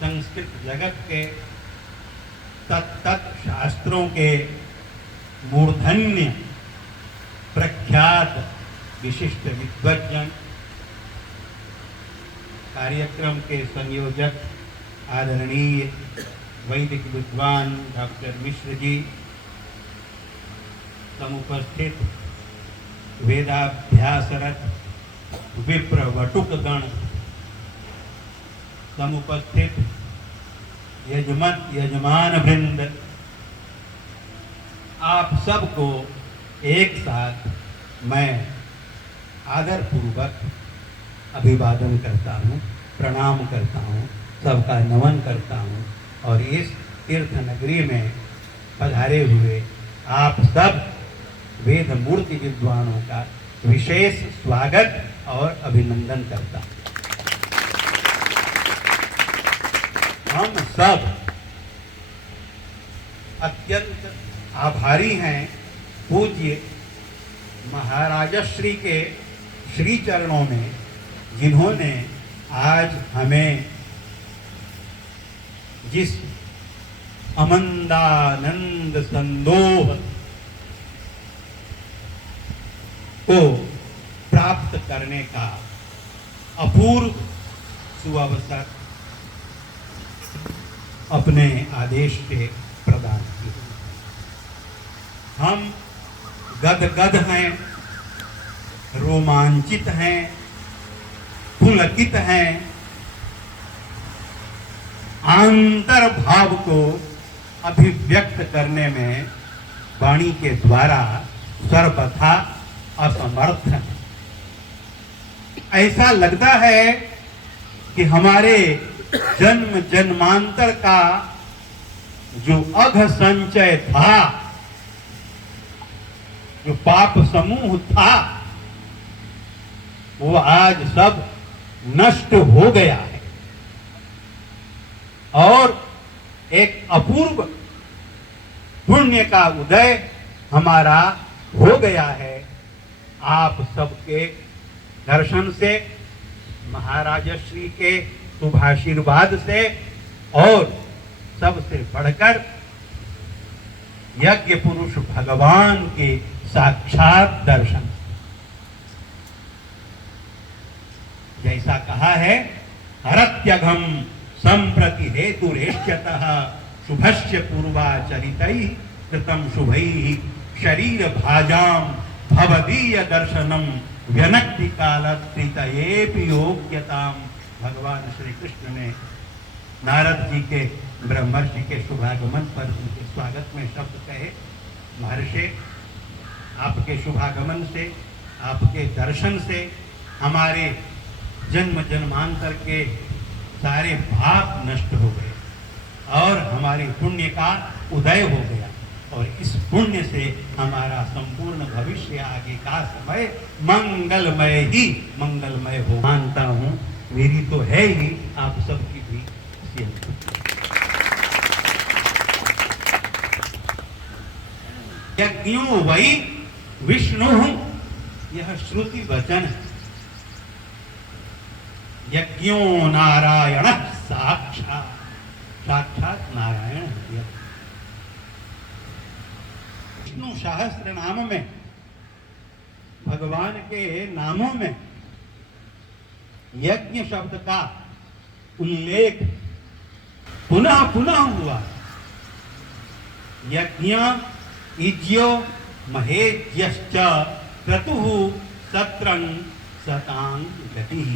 संस्कृत जगत के तत्त शास्त्रों के मूर्धन्य प्रख्यात विशिष्ट विद्वज्जन, कार्यक्रम के संयोजक आदरणीय वैदिक विद्वान डॉक्टर मिश्र जी, समुपस्थित वेदाभ्यासरत विप्र वटुक गण, समुपस्थित यजमान वृंद, आप सबको एक साथ मैं आदर पूर्वक अभिवादन करता हूँ, प्रणाम करता हूँ, सबका नमन करता हूँ और इस तीर्थ नगरी में पधारे हुए आप सब वेद मूर्ति विद्वानों का विशेष स्वागत और अभिनंदन करता हूँ। हम सब अत्यंत आभारी हैं पूज्य महाराजश्री के श्री चरणों में, जिन्होंने आज हमें जिस अमंदानंद संदोह को प्राप्त करने का अपूर्व सुअवसर अपने आदेश से प्रदान किए। हम गदगद हैं, रोमांचित हैं, पुलकित हैं, आंतर भाव को अभिव्यक्त करने में वाणी के द्वारा सर्वथा असमर्थ हैं। ऐसा लगता है कि हमारे जन्म जन्मांतर का जो अघ संचय था, जो पाप समूह था, वो आज सब नष्ट हो गया है और एक अपूर्व पुण्य का उदय हमारा हो गया है। आप सबके दर्शन से, महाराजश्री के शुभाशीर्वाद से और सबसे बढ़कर यज्ञ पुरुष भगवान के साक्षात दर्शन। जैसा कहा है, हरत्यघम संप्रति हेतुरेष्यतः शुभस्य पूर्वाचरितैः कृतं शुभैः शरीर भाजाम भवदीय दर्शनम व्यनक्ति कालत्रितयेपि योग्यताम। भगवान श्री कृष्ण ने नारद जी के ब्रह्मर्षि के शुभागमन पर उनके स्वागत में शब्द कहे, महर्षि आपके शुभागमन से, आपके दर्शन से हमारे जन्म जन्मांतर के सारे पाप नष्ट हो गए और हमारे पुण्य का उदय हो गया और इस पुण्य से हमारा संपूर्ण भविष्य आगे का समय मंगलमय हो। मानता हूँ, मेरी तो है ही, आप सबकी भी यज्ञों वही विष्णु, यह श्रुति वचन है। यज्ञों नारायण साक्षात, साक्षात नारायण है। विष्णु सहस्त्र नाम में, भगवान के नामों में यज्ञ शब्द का उल्लेख पुनः पुनः हुआ। यज्ञ इज्यो महेज्यश्च क्रतुः सत्रं सतां गतिः।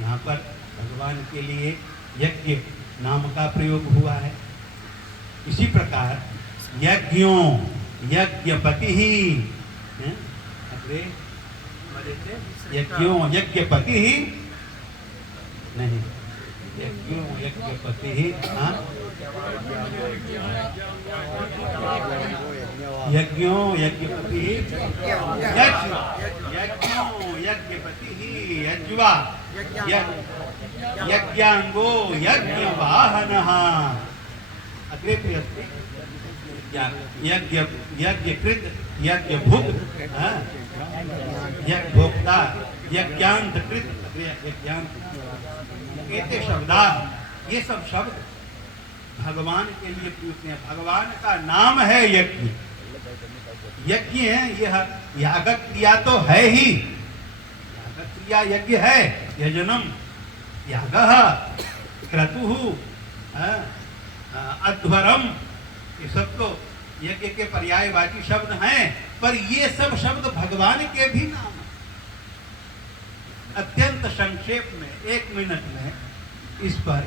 यहाँ पर भगवान के लिए यज्ञ नाम का प्रयोग हुआ है। इसी प्रकार यज्ञों यज्ञपति ही, यज्ञों यज्ञपति ही नहीं, यज्ञों यज्ञपति ही, यज्ञों यज्ञपति ही, यज्ञों यज्ञपति ही यज्वा, यज्ञांगो यज्ञ वाहनः। अग्रे अस्ति यज्ञकृत यज्ञभुक्त, यज्ञभोक्ता यज्ञांत कृत यज्ञांत एते शब्दा, ये सब शब्द भगवान के लिए प्रयुक्त हैं। भगवान का नाम है यज्ञ। यज्ञ है, यह यागक क्रिया तो है ही, यागक क्रिया यज्ञ है। यजनम यागः क्रतुः अध्वरम, ये सब तो यज्ञ के पर्यायवाची शब्द हैं, पर ये सब शब्द भगवान के भी नाम हैं। अत्यंत संक्षेप में 1 मिनट में इस पर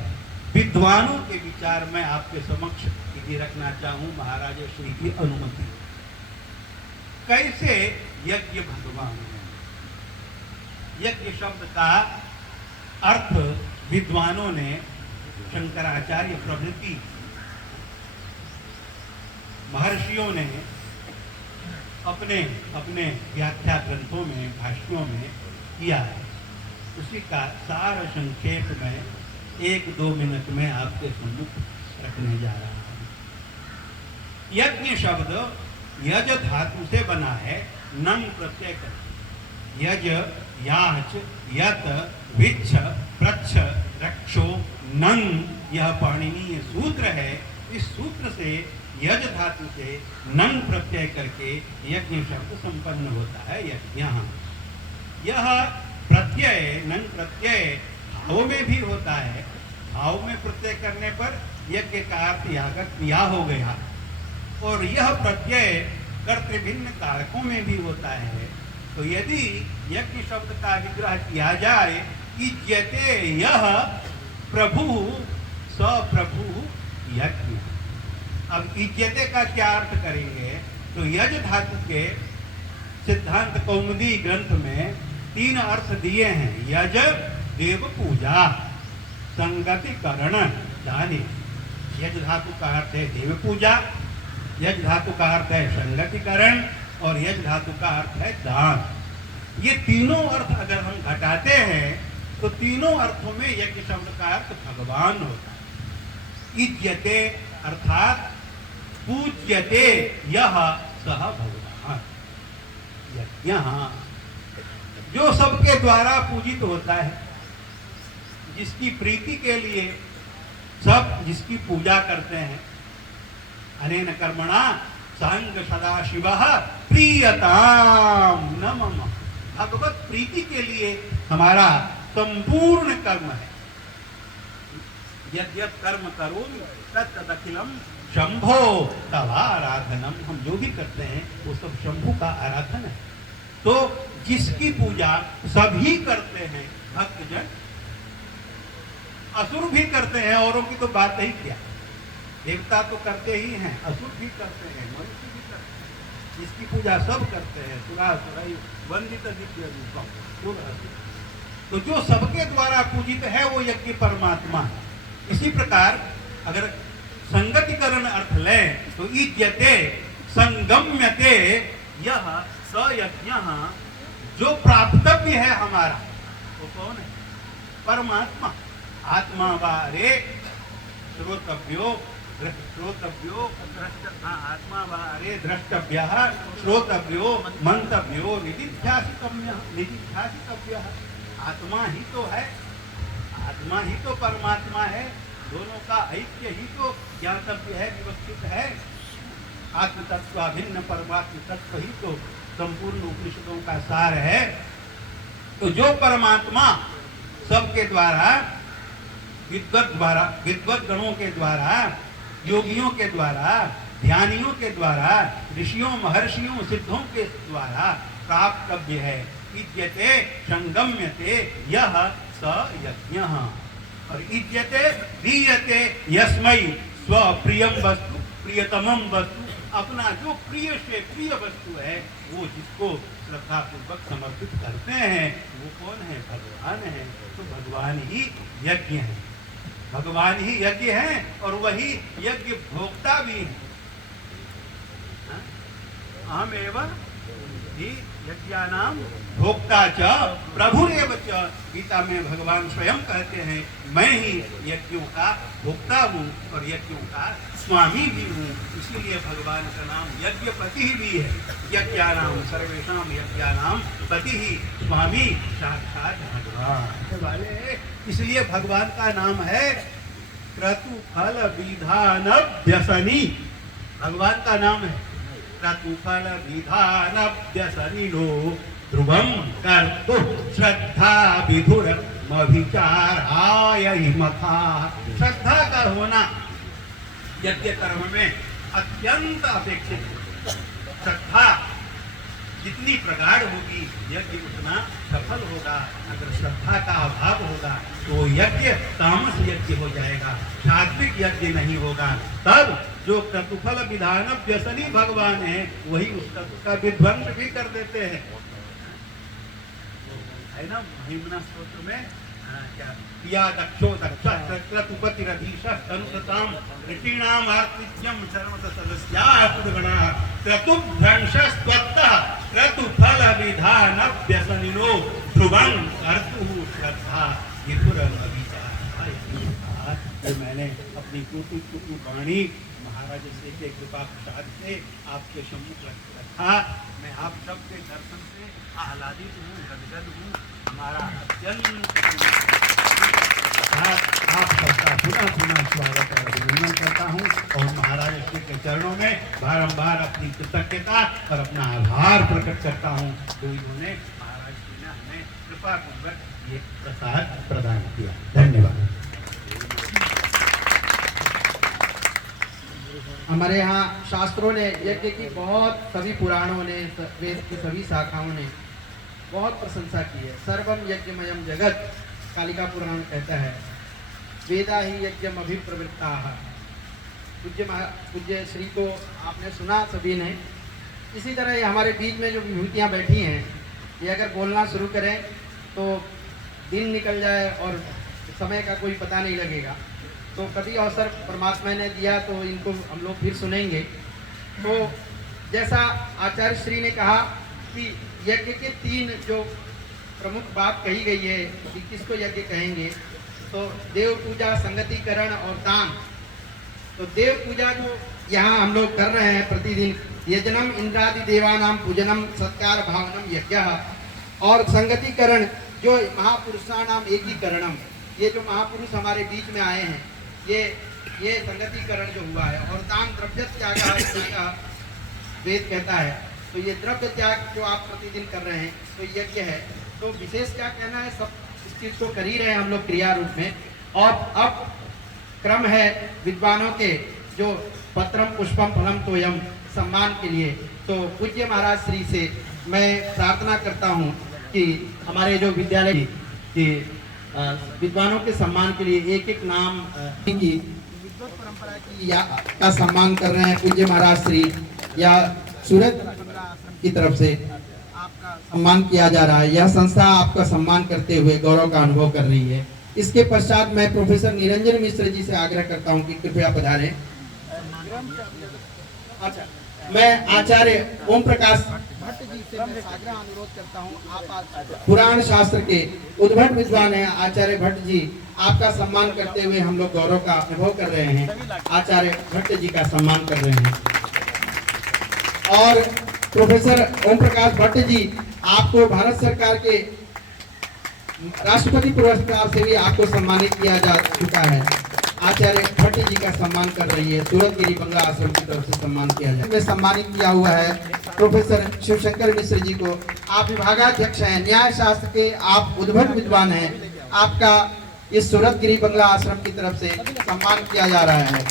विद्वानों के विचार मैं आपके समक्ष ये रखना चाहूं, महाराज श्री की अनुमति। कैसे यज्ञ भगवान है? यज्ञ शब्द का अर्थ विद्वानों ने, शंकराचार्य प्रभृति महर्षियों ने अपने अपने व्याख्या ग्रंथों में, भाष्यों में किया है। उसी का सार संक्षेप में 1-2 मिनट में आपके सम्मुख रखने जा रहा हूं। यज्ञ शब्द यज धातु से बना है, नम प्रत्यय कर। यज, याच, यत, विच्छ, प्रच्छ, रक्षो, नंग, यह पाणिनीय सूत्र है। इस सूत्र से, यज धातु से नंग प्रत्यय करके यज्ञ शब्द संपन्न होता है। यज्ञ, यह प्रत्यय, नंग प्रत्यय भाव में भी होता है। भाव में प्रत्यय करने पर यज्ञ का अर्थ यागक क्रिया हो गया, और यह प्रत्यय कर्तृभिन्न कारकों में भी होता है। तो यदि यज्ञ शब्द का विग्रह किया जाए, इज्यते यह प्रभु स प्रभु यज्ञ। अब इज्यते का क्या अर्थ करेंगे? तो यज धातु के सिद्धांत कौमुदी ग्रंथ में 3 अर्थ दिए हैं। यज देव पूजा, संगति करण दानी। यज धातु का अर्थ है देव पूजा, यज धातु का अर्थ है संगतिकरण, और यज धातु का अर्थ है दान। ये तीनों अर्थ अगर हम घटाते हैं तो तीनों अर्थों में यज्ञ शब्द का अर्थ भगवान होता है। इज्यते अर्थात पूज्यते यह सह भगवान। यज्ञ जो सबके द्वारा पूजित होता है, जिसकी प्रीति के लिए सब जिसकी पूजा करते हैं। अनेन कर्मणा सांग सदाशिवः प्रीयताम न मम। भगवत प्रीति के लिए हमारा संपूर्ण कर्म है। यद्यत कर्म करोमि तत्तदखिलम शंभो तवाराधनम। हम जो भी करते हैं वो सब शंभु का आराधन है। तो जिसकी पूजा सभी करते हैं, भक्तजन, असुर भी करते हैं, औरों की तो बात ही क्या, देवता तो करते ही हैं, असुर भी करते हैं, मनुष्य भी करते हैं। जिसकी पूजा सब करते हैं, सुरासुरई वंदित दिव्य रूपम। तो जो सबके द्वारा पूजित है वो यज्ञ परमात्मा है। इसी प्रकार अगर संगतिकरण अर्थ लें तो इज्यते संगम्यते यह स यज्ञ। जो प्राप्तव्य है हमारा वो कौन है? परमात्मा। आत्मा वारे श्रोतव्यो आत्मा वारे द्रष्टव्यः श्रोतव्यो मंतव्यो निदिध्यासितव्यः। आत्मा ही तो है, आत्मा ही तो परमात्मा है। दोनों का ऐक्य ही तो ज्ञातव्य है, विवक्षित है। आत्म तत्व भिन्न परमात्म तत्व ही तो संपूर्ण उपनिषदों का सार है। तो जो परमात्मा सबके द्वारा, विद्वत गणों के द्वारा, योगियों के द्वारा, ध्यानियों के द्वारा, ऋषियों महर्षियों सिद्धों के द्वारा प्राप्तव्य है। इज्यते संगम्यते यह स यज्ञ। और इज्यते प्रीयते यस्मै स्वप्रियम वस्तु प्रियतमम वस्तु। अपना जो प्रिय से प्रिय वस्तु है वो जिसको श्रद्धा पूर्वक समर्पित करते हैं वो कौन है? भगवान है। तो भगवान ही यज्ञ है, भगवान ही यज्ञ है, और वही यज्ञ भोक्ता भी है। अहम एवं ही यज्ञानाम भोक्ता च प्रभुरेव च। गीता में भगवान स्वयं कहते हैं मैं ही यज्ञों का भोक्ता हूँ और यज्ञों का स्वामी भी हूँ। इसीलिए भगवान का नाम यज्ञपति भी है। यज्ञानाम सर्वेषाम यज्ञानाम पति ही स्वामी साक्षात भगवान वाले है। इसलिए भगवान का नाम है क्रतुफल विधान व्यसनी। भगवान का नाम है क्रतुफल विधान व्यसनी नो ध्रुवम कर्तु श्रद्धा विधुर मभिचाराय मथा। श्रद्धा का होना यज्ञ कर्म में अत्यंत अपेक्षित है। श्रद्धा जितनी प्रगाढ़ होगी यज्ञ उतना सफल होगा। अगर श्रद्धा का अभाव होगा तो यज्ञ तामस यज्ञ हो जाएगा, सात्विक यज्ञ नहीं होगा। तब जो क्रतुफल विधान व्यसनी भगवान है वही उसका विध्वंस भी कर देते हैं। है ना महिमना स्तोत्र में क्या या दक्षो दक्ष क्रतुपतिरधीशः अनुसताम ऋषीणाम आर्तिज्यम सर्वत सदस्यापुदगणः क्रतुभ्रंशस्त्वत्तः क्रतुफल विधान व्यसनिनो ध्रुवं कर्तुः श्रद्धा विधुरमभिचाराय। तो मैंने अपनी टूटी वाणी महाराज श्री के कृपा प्रसाद से आपके सम्मुख रखा। मैं आप सबके दर्शन से आह्लादित हूँ, गदगद हूँ। हमारा अत्यंत आप सबका पुनः स्वागत और अभिनंदन करता हूँ और महाराज श्री के चरणों में बारंबार अपनी कृतज्ञता और अपना आभार प्रकट करता हूँ जो इन्होंने महाराज श्री ने हमें कृपा पूर्वक ये प्रसाद प्रदान किया। धन्यवाद। हमारे यहाँ शास्त्रों ने यज्ञ की बहुत, सभी पुराणों ने, वेद की सभी शाखाओं ने बहुत प्रशंसा की है। सर्वम यज्ञमयम जगत कालिका पुराण कहता है वेदा ही यज्ञम अभिप्रवृत्ता। पूज्य श्री को आपने सुना सभी ने। इसी तरह ये हमारे बीच में जो विभूतियाँ बैठी हैं ये अगर बोलना शुरू करें तो दिन निकल जाए और समय का कोई पता नहीं लगेगा। तो कभी अवसर परमात्मा ने दिया तो इनको हम लोग फिर सुनेंगे। तो जैसा आचार्य श्री ने कहा कि यज्ञ के 3 जो प्रमुख बात कही गई है कि किसको यज्ञ कहेंगे, तो देव पूजा, संगतिकरण और दान। तो देव पूजा जो यहाँ हम लोग कर रहे हैं प्रतिदिन, यजनम इंद्रादि देवानाम पूजनम सत्कार भावनम यज्ञ। और संगतिकरण जो महापुरुषाणाम एकीकरणम, ये जो महापुरुष हमारे बीच में आए हैं ये संगतिकरण जो हुआ है। और दान द्रव्य त्याग वेद कहता है। तो ये द्रव्य त्याग जो आप प्रतिदिन कर रहे हैं तो यज्ञ है। तो विशेष क्या कहना है, सब इस चीज को कर ही रहे हैं हम लोग क्रिया रूप में। और अब क्रम है विद्वानों के जो पत्रम पुष्पम फलम तोयम सम्मान के लिए। तो पूज्य महाराज श्री से मैं प्रार्थना करता हूँ कि हमारे जो विद्यालय के विद्वानों के सम्मान के लिए एक एक नाम की विद्वत परंपरा की का सम्मान कर रहे हैं पूज्य महाराज श्री या सूरत की तरफ से आपका सम्मान किया जा रहा है। यह संस्था आपका सम्मान करते हुए गौरव का अनुभव कर रही है। इसके पश्चात मैं प्रोफेसर निरंजन मिश्र जी से आग्रह करता हूं कि कृपया पधारें। अच्छा, मैं आचार्य ओम प्रकाश भट्ट जी से मैं आग्रह अनुरोध करता हूं, आप पुराण शास्त्र के उद्भट विद्वान हैं आचार्य भट्ट जी, आपका सम्मान करते हुए हम लोग गौरव का अनुभव कर रहे हैं। आचार्य भट्ट जी का सम्मान कर रहे हैं। और प्रोफेसर ओम प्रकाश भट्ट जी, आपको भारत सरकार के राष्ट्रपति पुरस्कार से भी आपको सम्मानित किया जा चुका है। आचार्य भट्ट जी का सम्मान कर रही है, सूरतगिरी बंगला आश्रम की तरफ से सम्मान किया जाए। में सम्मानित किया हुआ है प्रोफेसर शिवशंकर मिश्र जी को। आप विभागाध्यक्ष हैं, न्याय शास्त्र के आप उद्भट विद्वान हैं। आपका इस सूरतगिरी बंगला आश्रम की तरफ से सम्मान किया जा रहा है।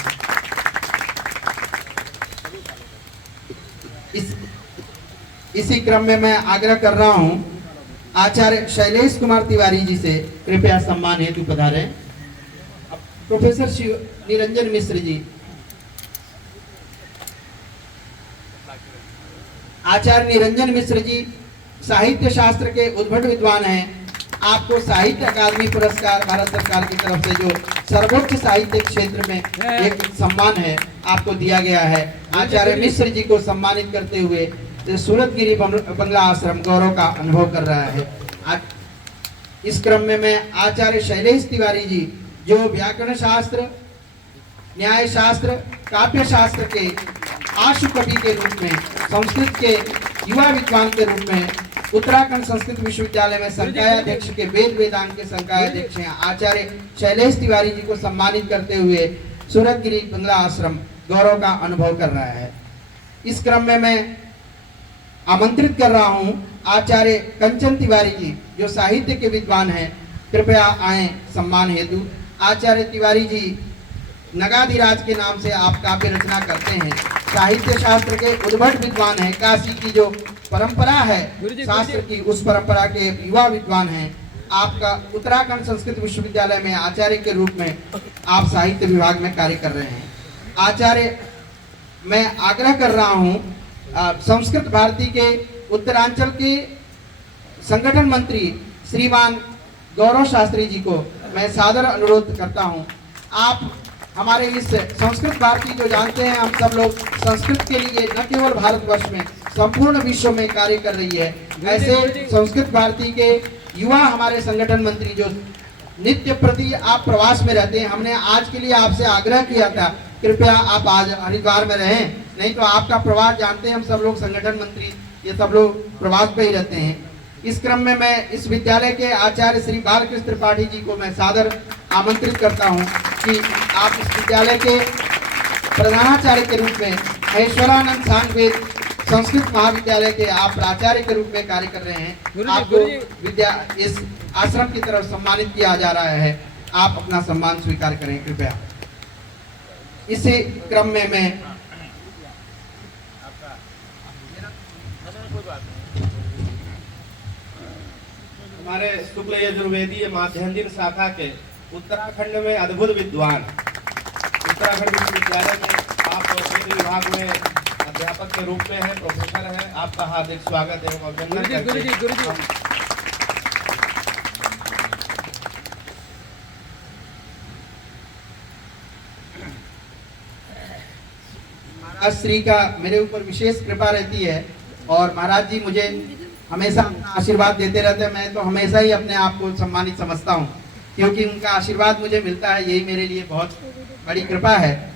इसी क्रम में मैं आग्रह कर रहा हूं आचार्य शैलेश कुमार तिवारी जी से कृपया सम्मान हेतु पधारें। प्रोफेसर शिव निरंजन मिश्र जी, आचार्य निरंजन मिश्र जी साहित्य शास्त्र के उद्भट विद्वान हैं। आपको साहित्य अकादमी पुरस्कार भारत सरकार की तरफ से जो सर्वोच्च साहित्य क्षेत्र में एक सम्मान है आपको दिया गया है। आचार्य मिश्र जी को सम्मानित करते हुए सूरतगिरी बंगला आश्रम गौरव का अनुभव कर रहा है। आज इस क्रम में मैं आचार्य शैलेश तिवारी जी, जो व्याकरण शास्त्र, न्याय शास्त्र, काव्य शास्त्र के आशु कवि के रूप में, संस्कृत के युवा विद्वान के रूप में उत्तराखंड संस्कृत विश्वविद्यालय में संकायाध्यक्ष के वेदांत के संकायाध्यक्ष हैं, आचार्य शैलेश तिवारी जी को सम्मानित करते हुए सूरतगिरी बंगला आश्रम गौरव का अनुभव कर रहा है। इस क्रम में मैं आमंत्रित कर रहा हूं आचार्य कंचन तिवारी जी, जो साहित्य के विद्वान हैं, कृपया आए सम्मान हेतु। आचार्य तिवारी जी नगाधिराज के नाम से आप काव्य रचना करते हैं, साहित्य शास्त्र के उद्भट विद्वान हैं, काशी की जो परंपरा है शास्त्र की, उस परंपरा के युवा विद्वान हैं। आपका उत्तराखंड संस्कृत विश्वविद्यालय में आचार्य के रूप में आप साहित्य विभाग में कार्य कर रहे हैं। आचार्य, मैं आग्रह कर रहा हूं संस्कृत भारती के उत्तरांचल के संगठन मंत्री श्रीमान गौरव शास्त्री जी को मैं सादर अनुरोध करता हूं, आप हमारे इस संस्कृत भारती, जो जानते हैं हम सब लोग संस्कृत के लिए न केवल भारतवर्ष में संपूर्ण विश्व में कार्य कर रही है, ऐसे संस्कृत भारती के युवा हमारे संगठन मंत्री जो नित्य प्रति आप प्रवास में रहते हैं, हमने आज के लिए आपसे आग्रह किया था कृपया आप आज हरिद्वार में रहें, नहीं तो आपका प्रवास जानते हैं हम सब लोग संगठन मंत्री ये सब लोग प्रवास पे ही रहते हैं। इस क्रम में मैं इस विद्यालय के आचार्य श्री बालकृष्ण त्रिपाठी जी को मैं सादर आमंत्रित करता हूं कि आप इस विद्यालय के प्रधानाचार्य के रूप में महेश्वरानंद सांगवेद संस्कृत महाविद्यालय के आप प्राचार्य के रूप में कार्य कर रहे हैं। आपको इस आश्रम की तरफ सम्मानित किया जा रहा है, आप अपना सम्मान स्वीकार करें कृपया। इसी क्रम में मैं हमारे शुक्ल यजुर्वेदीय माध्यंदिन शाखा के उत्तराखंड में अद्भुत विद्वान, उत्तराखंड विश्वविद्यालय में आप वेद विभाग में अध्यापक के रूप में हैं, प्रोफेसर हैं, आपका हार्दिक स्वागत एवं अभिनंदन करते हैं। महाराज श्री का मेरे ऊपर विशेष कृपा रहती है और महाराज जी मुझे हमेशा आशीर्वाद देते रहते हैं। मैं तो हमेशा ही अपने आप को सम्मानित समझता हूँ, क्योंकि उनका आशीर्वाद मुझे मिलता है, यही मेरे लिए बहुत बड़ी कृपा है।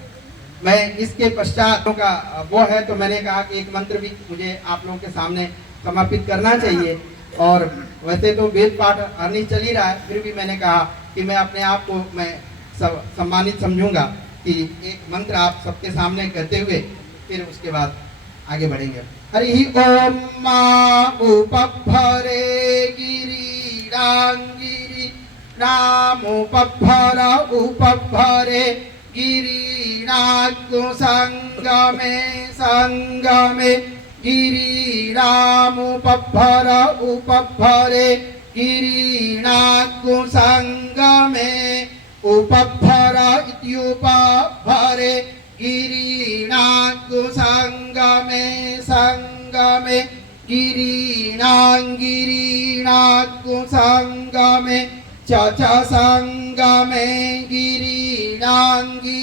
मैं इसके पश्चात का वो है तो मैंने कहा कि एक मंत्र भी मुझे आप लोगों के सामने समर्पित करना चाहिए, और वैसे तो वेद पाठ हरनी चल ही रहा है, फिर भी मैंने कहा कि मैं अपने आप को मैं सम्मानित समझूंगा कि एक मंत्र आप सबके सामने कहते हुए फिर उसके बाद आगे बढ़ेंगे। हरि ओम मा उपभरे गिरिरांगिरी राम उपभर उपभरे गिरिनागु संगमे संगमे गिरिराम उपभर उपभरे गिरिनागु संगमे उपभर इत्युपभरे गिरिनागु संगमे संगमे गिरिनागु संगमे च संगमे गिरिनागु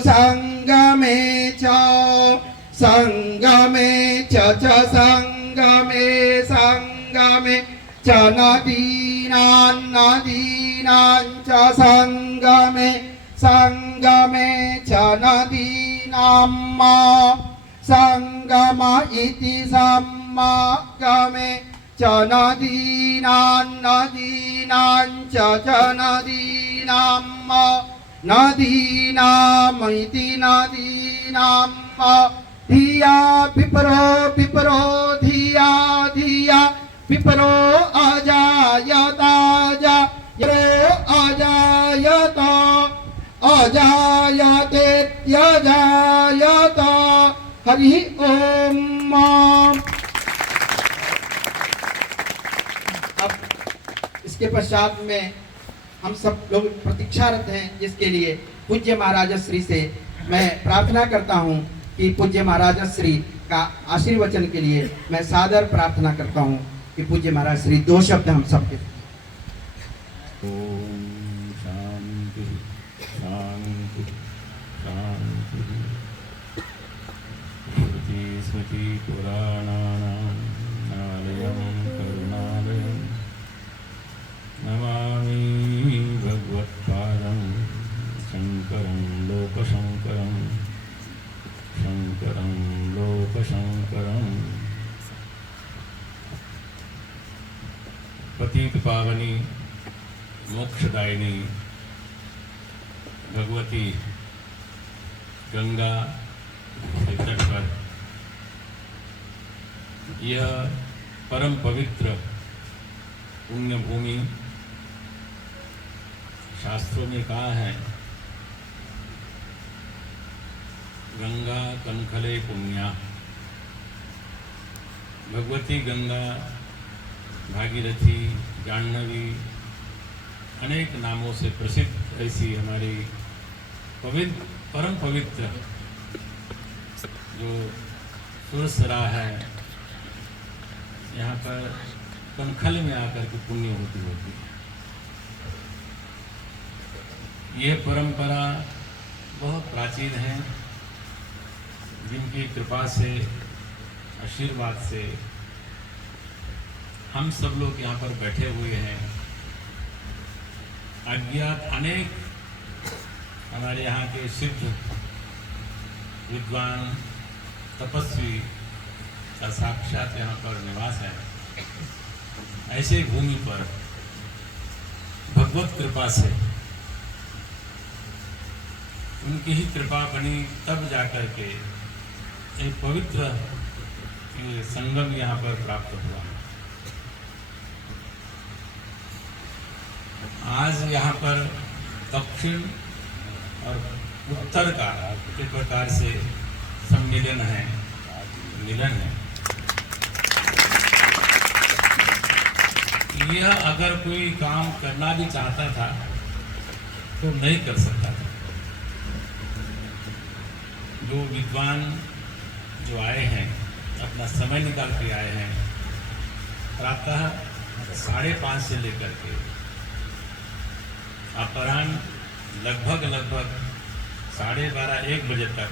संगमे च संगमे च संगमे संगमे च नदीनां च संगमे संगमे च नदीनां संगम इति सम्मागमे च नदीनां च नदीनां इति नदीनां धिया पिपरो पिपरो धिया धिया पिपरो अजायता अजायत अजायते त्यजायत। हरि ओम। अब इसके पश्चात में हम सब लोग प्रतीक्षारत हैं, जिसके लिए पूज्य महाराज श्री से मैं प्रार्थना करता हूं कि पूज्य महाराज श्री का आशीर्वचन के लिए मैं सादर प्रार्थना करता हूं कि पूज्य महाराज श्री दो शब्द हम सबके। ओम शांति शांति शांति। श्रुति स्मृतिपुराणानाम् आलयं करुणालयं नमामि भगवत्पादं शङ्करं लोकशङ्करं शङ्करं लोकशङ्करम्। पतित पावनी मोक्षदायिनी भगवती गंगा के तट पर यह परम पवित्र पुण्य भूमि, शास्त्रों में कहा है गंगा कनखले पुण्या। भगवती गंगा, भागीरथी, जाह्नवी अनेक नामों से प्रसिद्ध ऐसी हमारी परम पवित्र जो सुरसरा है, यहाँ पर कनखल में आकर के पुण्य होती है। यह परंपरा बहुत प्राचीन है, जिनकी कृपा से, आशीर्वाद से हम सब लोग यहाँ पर बैठे हुए हैं। अज्ञात अनेक हमारे यहाँ के सिद्ध विद्वान तपस्वी का साक्षात यहाँ पर निवास है। ऐसे भूमि पर भगवत कृपा से, उनकी ही कृपा बनी, तब जाकर के एक पवित्र संगम यहाँ पर प्राप्त हुआ। आज यहाँ पर दक्षिण और उत्तर का एक प्रकार से सम्मिलन है, मिलन है। यह अगर कोई काम करना भी चाहता था तो नहीं कर सकता था। जो विद्वान जो आए हैं, अपना समय निकाल के आए हैं, प्रातः 5:30 से लेकर के अपराह्न लगभग 12:30-1 बजे तक,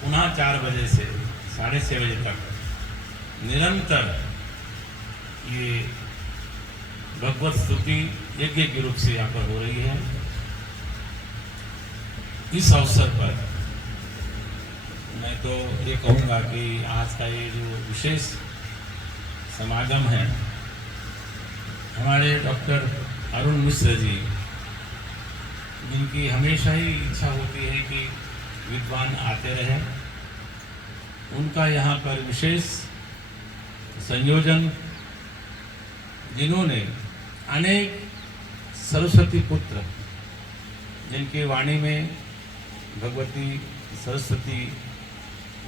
पुनः 4 बजे से 6:30 बजे तक निरंतर ये भगवत स्तुति यज्ञ के रूप से यहाँ पर हो रही है। इस अवसर पर मैं तो ये कहूँगा कि आज का ये जो विशेष समागम है, हमारे डॉक्टर अरुण मिश्र जी, जिनकी हमेशा ही इच्छा होती है कि विद्वान आते रहे, उनका यहाँ पर विशेष संयोजन, जिन्होंने अनेक सरस्वती पुत्र, जिनके वाणी में भगवती सरस्वती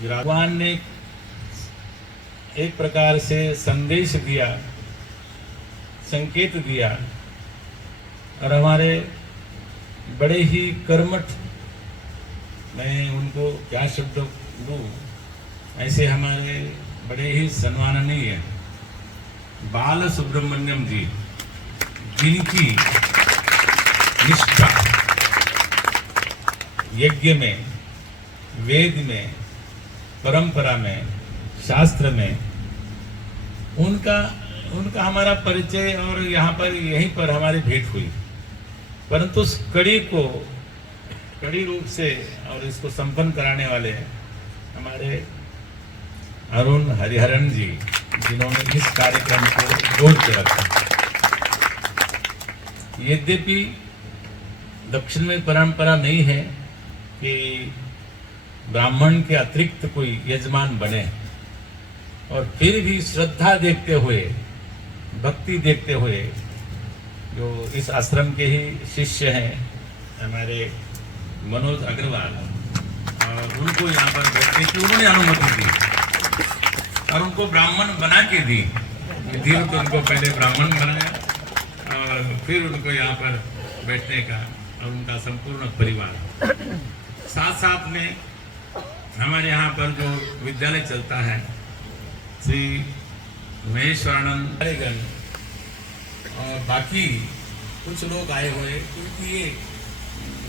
विराजमान, ने एक प्रकार से संदेश दिया, संकेत दिया, और हमारे बड़े ही कर्मठ, मैं उनको क्या शब्द दूँ, ऐसे हमारे बड़े ही सम्माननीय बाल सुब्रमण्यम जी, जिनकी निष्ठा यज्ञ में, वेद में, परंपरा में, शास्त्र में, उनका हमारा परिचय और यहाँ पर यहीं पर हमारी भेंट हुई। परंतु उस कड़ी रूप से और इसको संपन्न कराने वाले हमारे अरुण हरिहरन जी, जिन्होंने इस कार्यक्रम को जोड़ के रखा। यद्यपि दक्षिण में परंपरा नहीं है कि ब्राह्मण के अतिरिक्त कोई यजमान बने, और फिर भी श्रद्धा देखते हुए, भक्ति देखते हुए, जो इस आश्रम के ही शिष्य हैं हमारे मनोज अग्रवाल, और उनको यहाँ पर बैठने की उन्होंने अनुमति दी और उनको ब्राह्मण बना के दी। धीरे तो उनको पहले ब्राह्मण बनाया और फिर उनको यहाँ पर बैठने का, और उनका संपूर्ण परिवार। साथ साथ में हमारे यहाँ पर जो विद्यालय चलता है, श्री महेश्वरानंद और बाकी कुछ लोग आए हुए, क्योंकि ये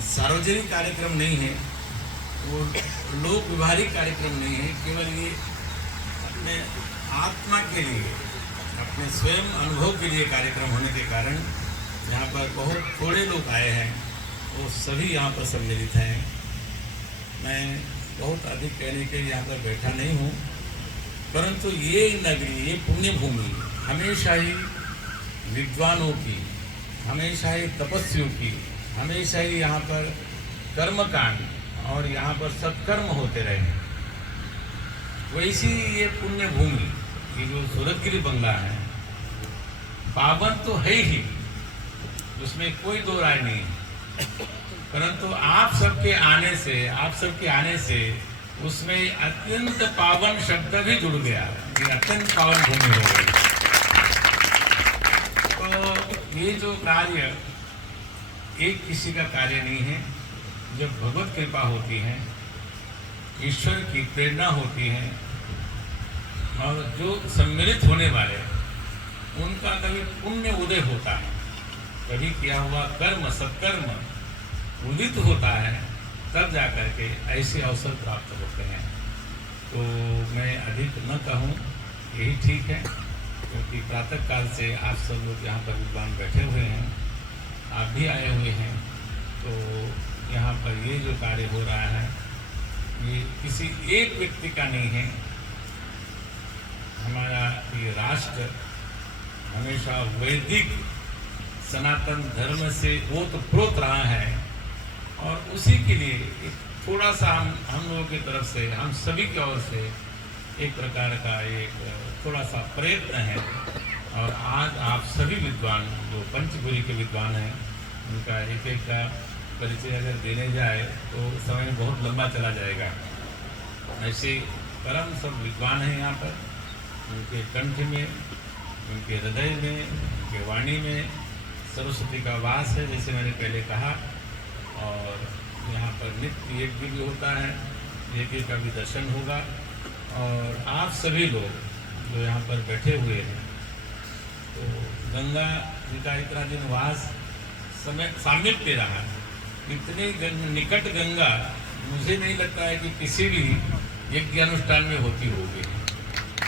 सार्वजनिक कार्यक्रम नहीं है, वो लोक व्यवहारिक कार्यक्रम नहीं है, केवल ये अपने आत्मा के लिए, अपने स्वयं अनुभव के लिए कार्यक्रम होने के कारण यहाँ पर बहुत थोड़े लोग आए हैं, वो सभी यहाँ पर सम्मिलित हैं। मैं बहुत अधिक कहने के लिए यहाँ पर बैठा नहीं हूँ, परंतु ये नगरी, ये पुण्य भूमि हमेशा ही विद्वानों की, हमेशा ही तपस्वियों की, हमेशा ही यहाँ पर कर्मकांड और यहाँ पर सत्कर्म होते रहे। वैसी ये पुण्य भूमि, ये जो सूरतगिरी बंगला है, पावन तो है ही, उसमें कोई दो राय नहीं है, परंतु आप सबके आने से उसमें अत्यंत पावन शब्द भी जुड़ गया, ये अत्यंत पावन भूमि हो गई। तो ये जो कार्य एक किसी का कार्य नहीं है, जब भगवत कृपा होती है, ईश्वर की प्रेरणा होती है, और जो सम्मिलित होने वाले उनका कभी पुण्य उदय होता है, कभी किया हुआ कर्म सत्कर्म उदित होता है, तब जाकर के ऐसे अवसर प्राप्त होते हैं। तो मैं अधिक न कहूँ, यही ठीक है, क्योंकि प्रातः काल से आप सब लोग यहाँ पर विद्वान बैठे हुए हैं, आप भी आए हुए हैं। तो यहाँ पर ये जो कार्य हो रहा है, ये किसी एक व्यक्ति का नहीं है। हमारा ये राष्ट्र हमेशा वैदिक सनातन धर्म से ओतप्रोत रहा है, और उसी के लिए एक थोड़ा सा हम लोगों की तरफ से, हम सभी की ओर से एक प्रकार का एक थोड़ा सा प्रयत्न है। और आज आप सभी विद्वान जो पंचपुरी के विद्वान हैं, उनका एक एक का परिचय अगर देने जाए तो समय बहुत लंबा चला जाएगा। ऐसे परम सब विद्वान हैं यहाँ पर, उनके कंठ में, उनके हृदय में, उनके वाणी में सरस्वती का वास है, जैसे मैंने पहले कहा। और यहाँ पर नित्य यज्ञ भी होता है, यज्ञ का भी दर्शन होगा। और आप सभी लोग जो यहाँ पर बैठे हुए हैं, तो गंगा जी का इतना दिन वास समय सामिप्य रहा, इतनी निकट गंगा मुझे नहीं लगता है कि किसी भी यज्ञ अनुष्ठान में होती होगी।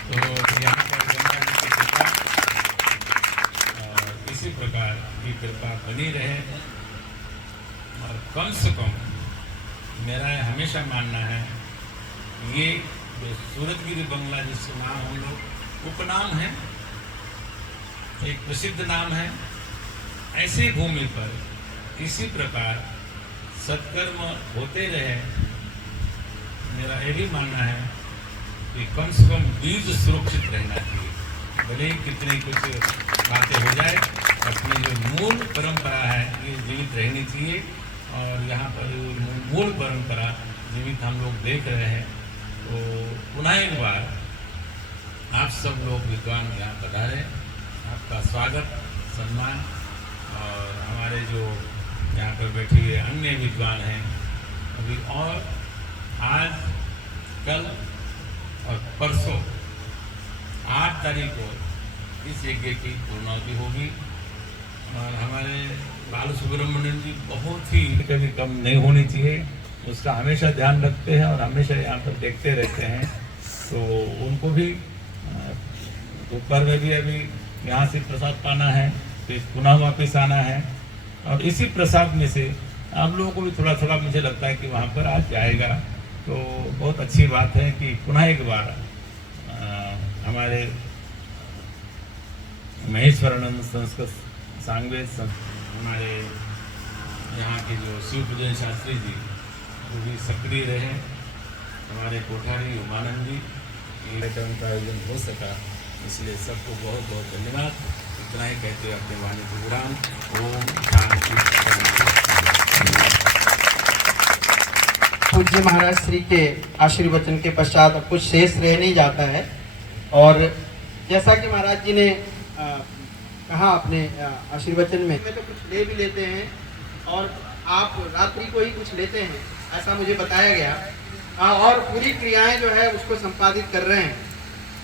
तो यहाँ पर गंगा जी की कृपा और इसी प्रकार की कृपा बनी रहे। और कम से कम मेरा हमेशा मानना है, ये जो सूरतगिरी बंगला जिसका नाम हम लोग उपनाम है, एक प्रसिद्ध नाम है, ऐसी भूमि पर इसी प्रकार सत्कर्म होते रहे। मेरा ये भी मानना है कि कम से कम बीज सुरक्षित रहना चाहिए, भले ही कितनी कुछ बातें हो जाए, अपनी जो मूल परंपरा है ये जीवित रहनी चाहिए। और यहाँ पर मूल परंपरा जीवित हम लोग देख रहे हैं। तो पुनः एक बार आप सब लोग विद्वान यहाँ पधारे, आपका स्वागत सम्मान। और हमारे जो यहाँ पर बैठे हुए अन्य विद्वान हैं, अभी और आज कल और परसों 8 तारीख को इस यज्ञ की पूर्णाहुति होगी। और हमारे बाल सुब्रमण्यम जी बहुत ही कभी कम नहीं होनी चाहिए, उसका हमेशा ध्यान रखते हैं और हमेशा यहाँ पर देखते रहते हैं। तो उनको भी दोपहर में भी अभी यहाँ से प्रसाद पाना है, फिर पुनः वापस आना है। और इसी प्रसाद में से आप लोगों को भी थोड़ा थोड़ा मुझे लगता है कि वहाँ पर आज जाएगा। तो बहुत अच्छी बात है कि पुनः एक बार हमारे महेश्वरानंद संस्कृत सांगवेद हमारे यहाँ के जो शिव पूजन शास्त्री जी, वो भी सक्रिय रहे। हमारे कोठारी उमानंद जी, कार्यक्रम का आयोजन हो सका, इसलिए सबको बहुत बहुत धन्यवाद। इतना ही कहते हुए अपने वाणी को विराम। ओम शांति। पूज्य महाराज श्री के आशीर्वचन के पश्चात अब कुछ शेष रह नहीं जाता है। और जैसा कि महाराज जी ने कहा अपने आशीर्वचन में, तो कुछ ले भी लेते हैं और आप रात्रि को ही कुछ लेते हैं, ऐसा मुझे बताया गया। और पूरी क्रियाएं जो है उसको संपादित कर रहे हैं।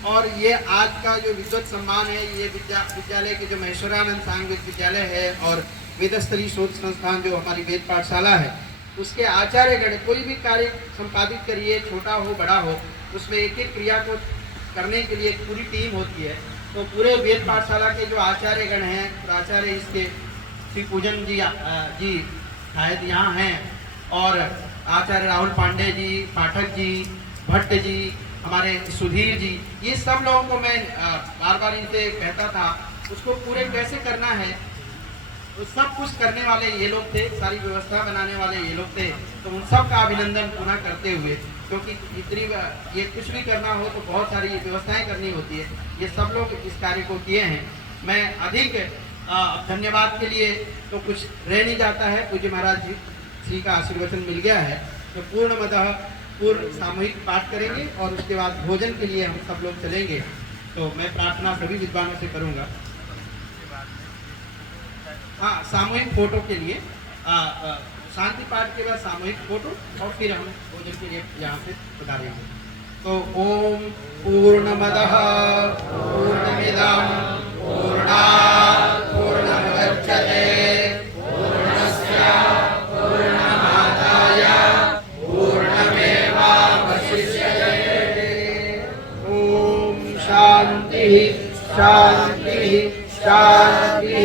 और ये आज का जो विद्वत सम्मान है, ये विद्यालय के जो महेश्वरानंद सांगवेद विद्यालय है और वेदस्तरी शोध संस्थान जो हमारी वेद पाठशाला है, उसके आचार्यगण कोई भी कार्य संपादित करिए, छोटा हो बड़ा हो, उसमें एक एक क्रिया को करने के लिए एक पूरी टीम होती है। तो पूरे वेद पाठशाला के जो आचार्यगण हैं, प्राचार्य इसके श्री पूजन जी शायद यहाँ हैं, और आचार्य राहुल पांडे जी, पाठक जी, भट्ट जी, हमारे सुधीर जी, ये सब लोगों को मैं बार बार इनसे कहता था उसको पूरे कैसे करना है। तो सब कुछ करने वाले ये लोग थे, सारी व्यवस्था बनाने वाले ये लोग थे। तो उन सब का अभिनंदन पुनः करते हुए, क्योंकि इतनी ये कुछ भी करना हो तो बहुत सारी व्यवस्थाएं करनी होती है, ये सब लोग इस कार्य को किए हैं। मैं अधिक धन्यवाद के लिए तो कुछ रह नहीं जाता है, पूज्य महाराज जी का आशीर्वचन मिल गया है। तो पूर्णमतः पूर्ण सामूहिक पाठ करेंगे और उसके बाद भोजन के लिए हम सब लोग चलेंगे। तो मैं प्रार्थना सभी विद्वानों से करूंगा। हाँ, सामूहिक फोटो के लिए शांति पाठ के बाद सामूहिक फोटो, और फिर हम भोजन के लिए यहाँ से पधारेंगे। तो ओम पूर्णमदः पूर्णमिदं पूर्णात् पूर्णमुदच्यते पूर्णस्य पूर्णमादाय पूर्णमेवावशिष्यते। ओम शांति शांति शांति।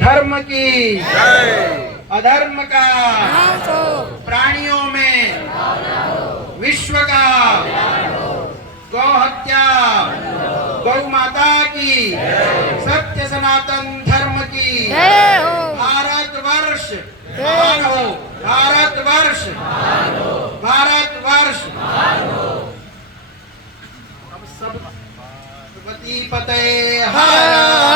धर्म की अधर्म का प्राणियों में विश्व का गौ हत्या, गौ माता की, सत्य सनातन धर्म की, भारतवर्ष महान हो, भारतवर्ष भारतवर्ष। हम सब पते हर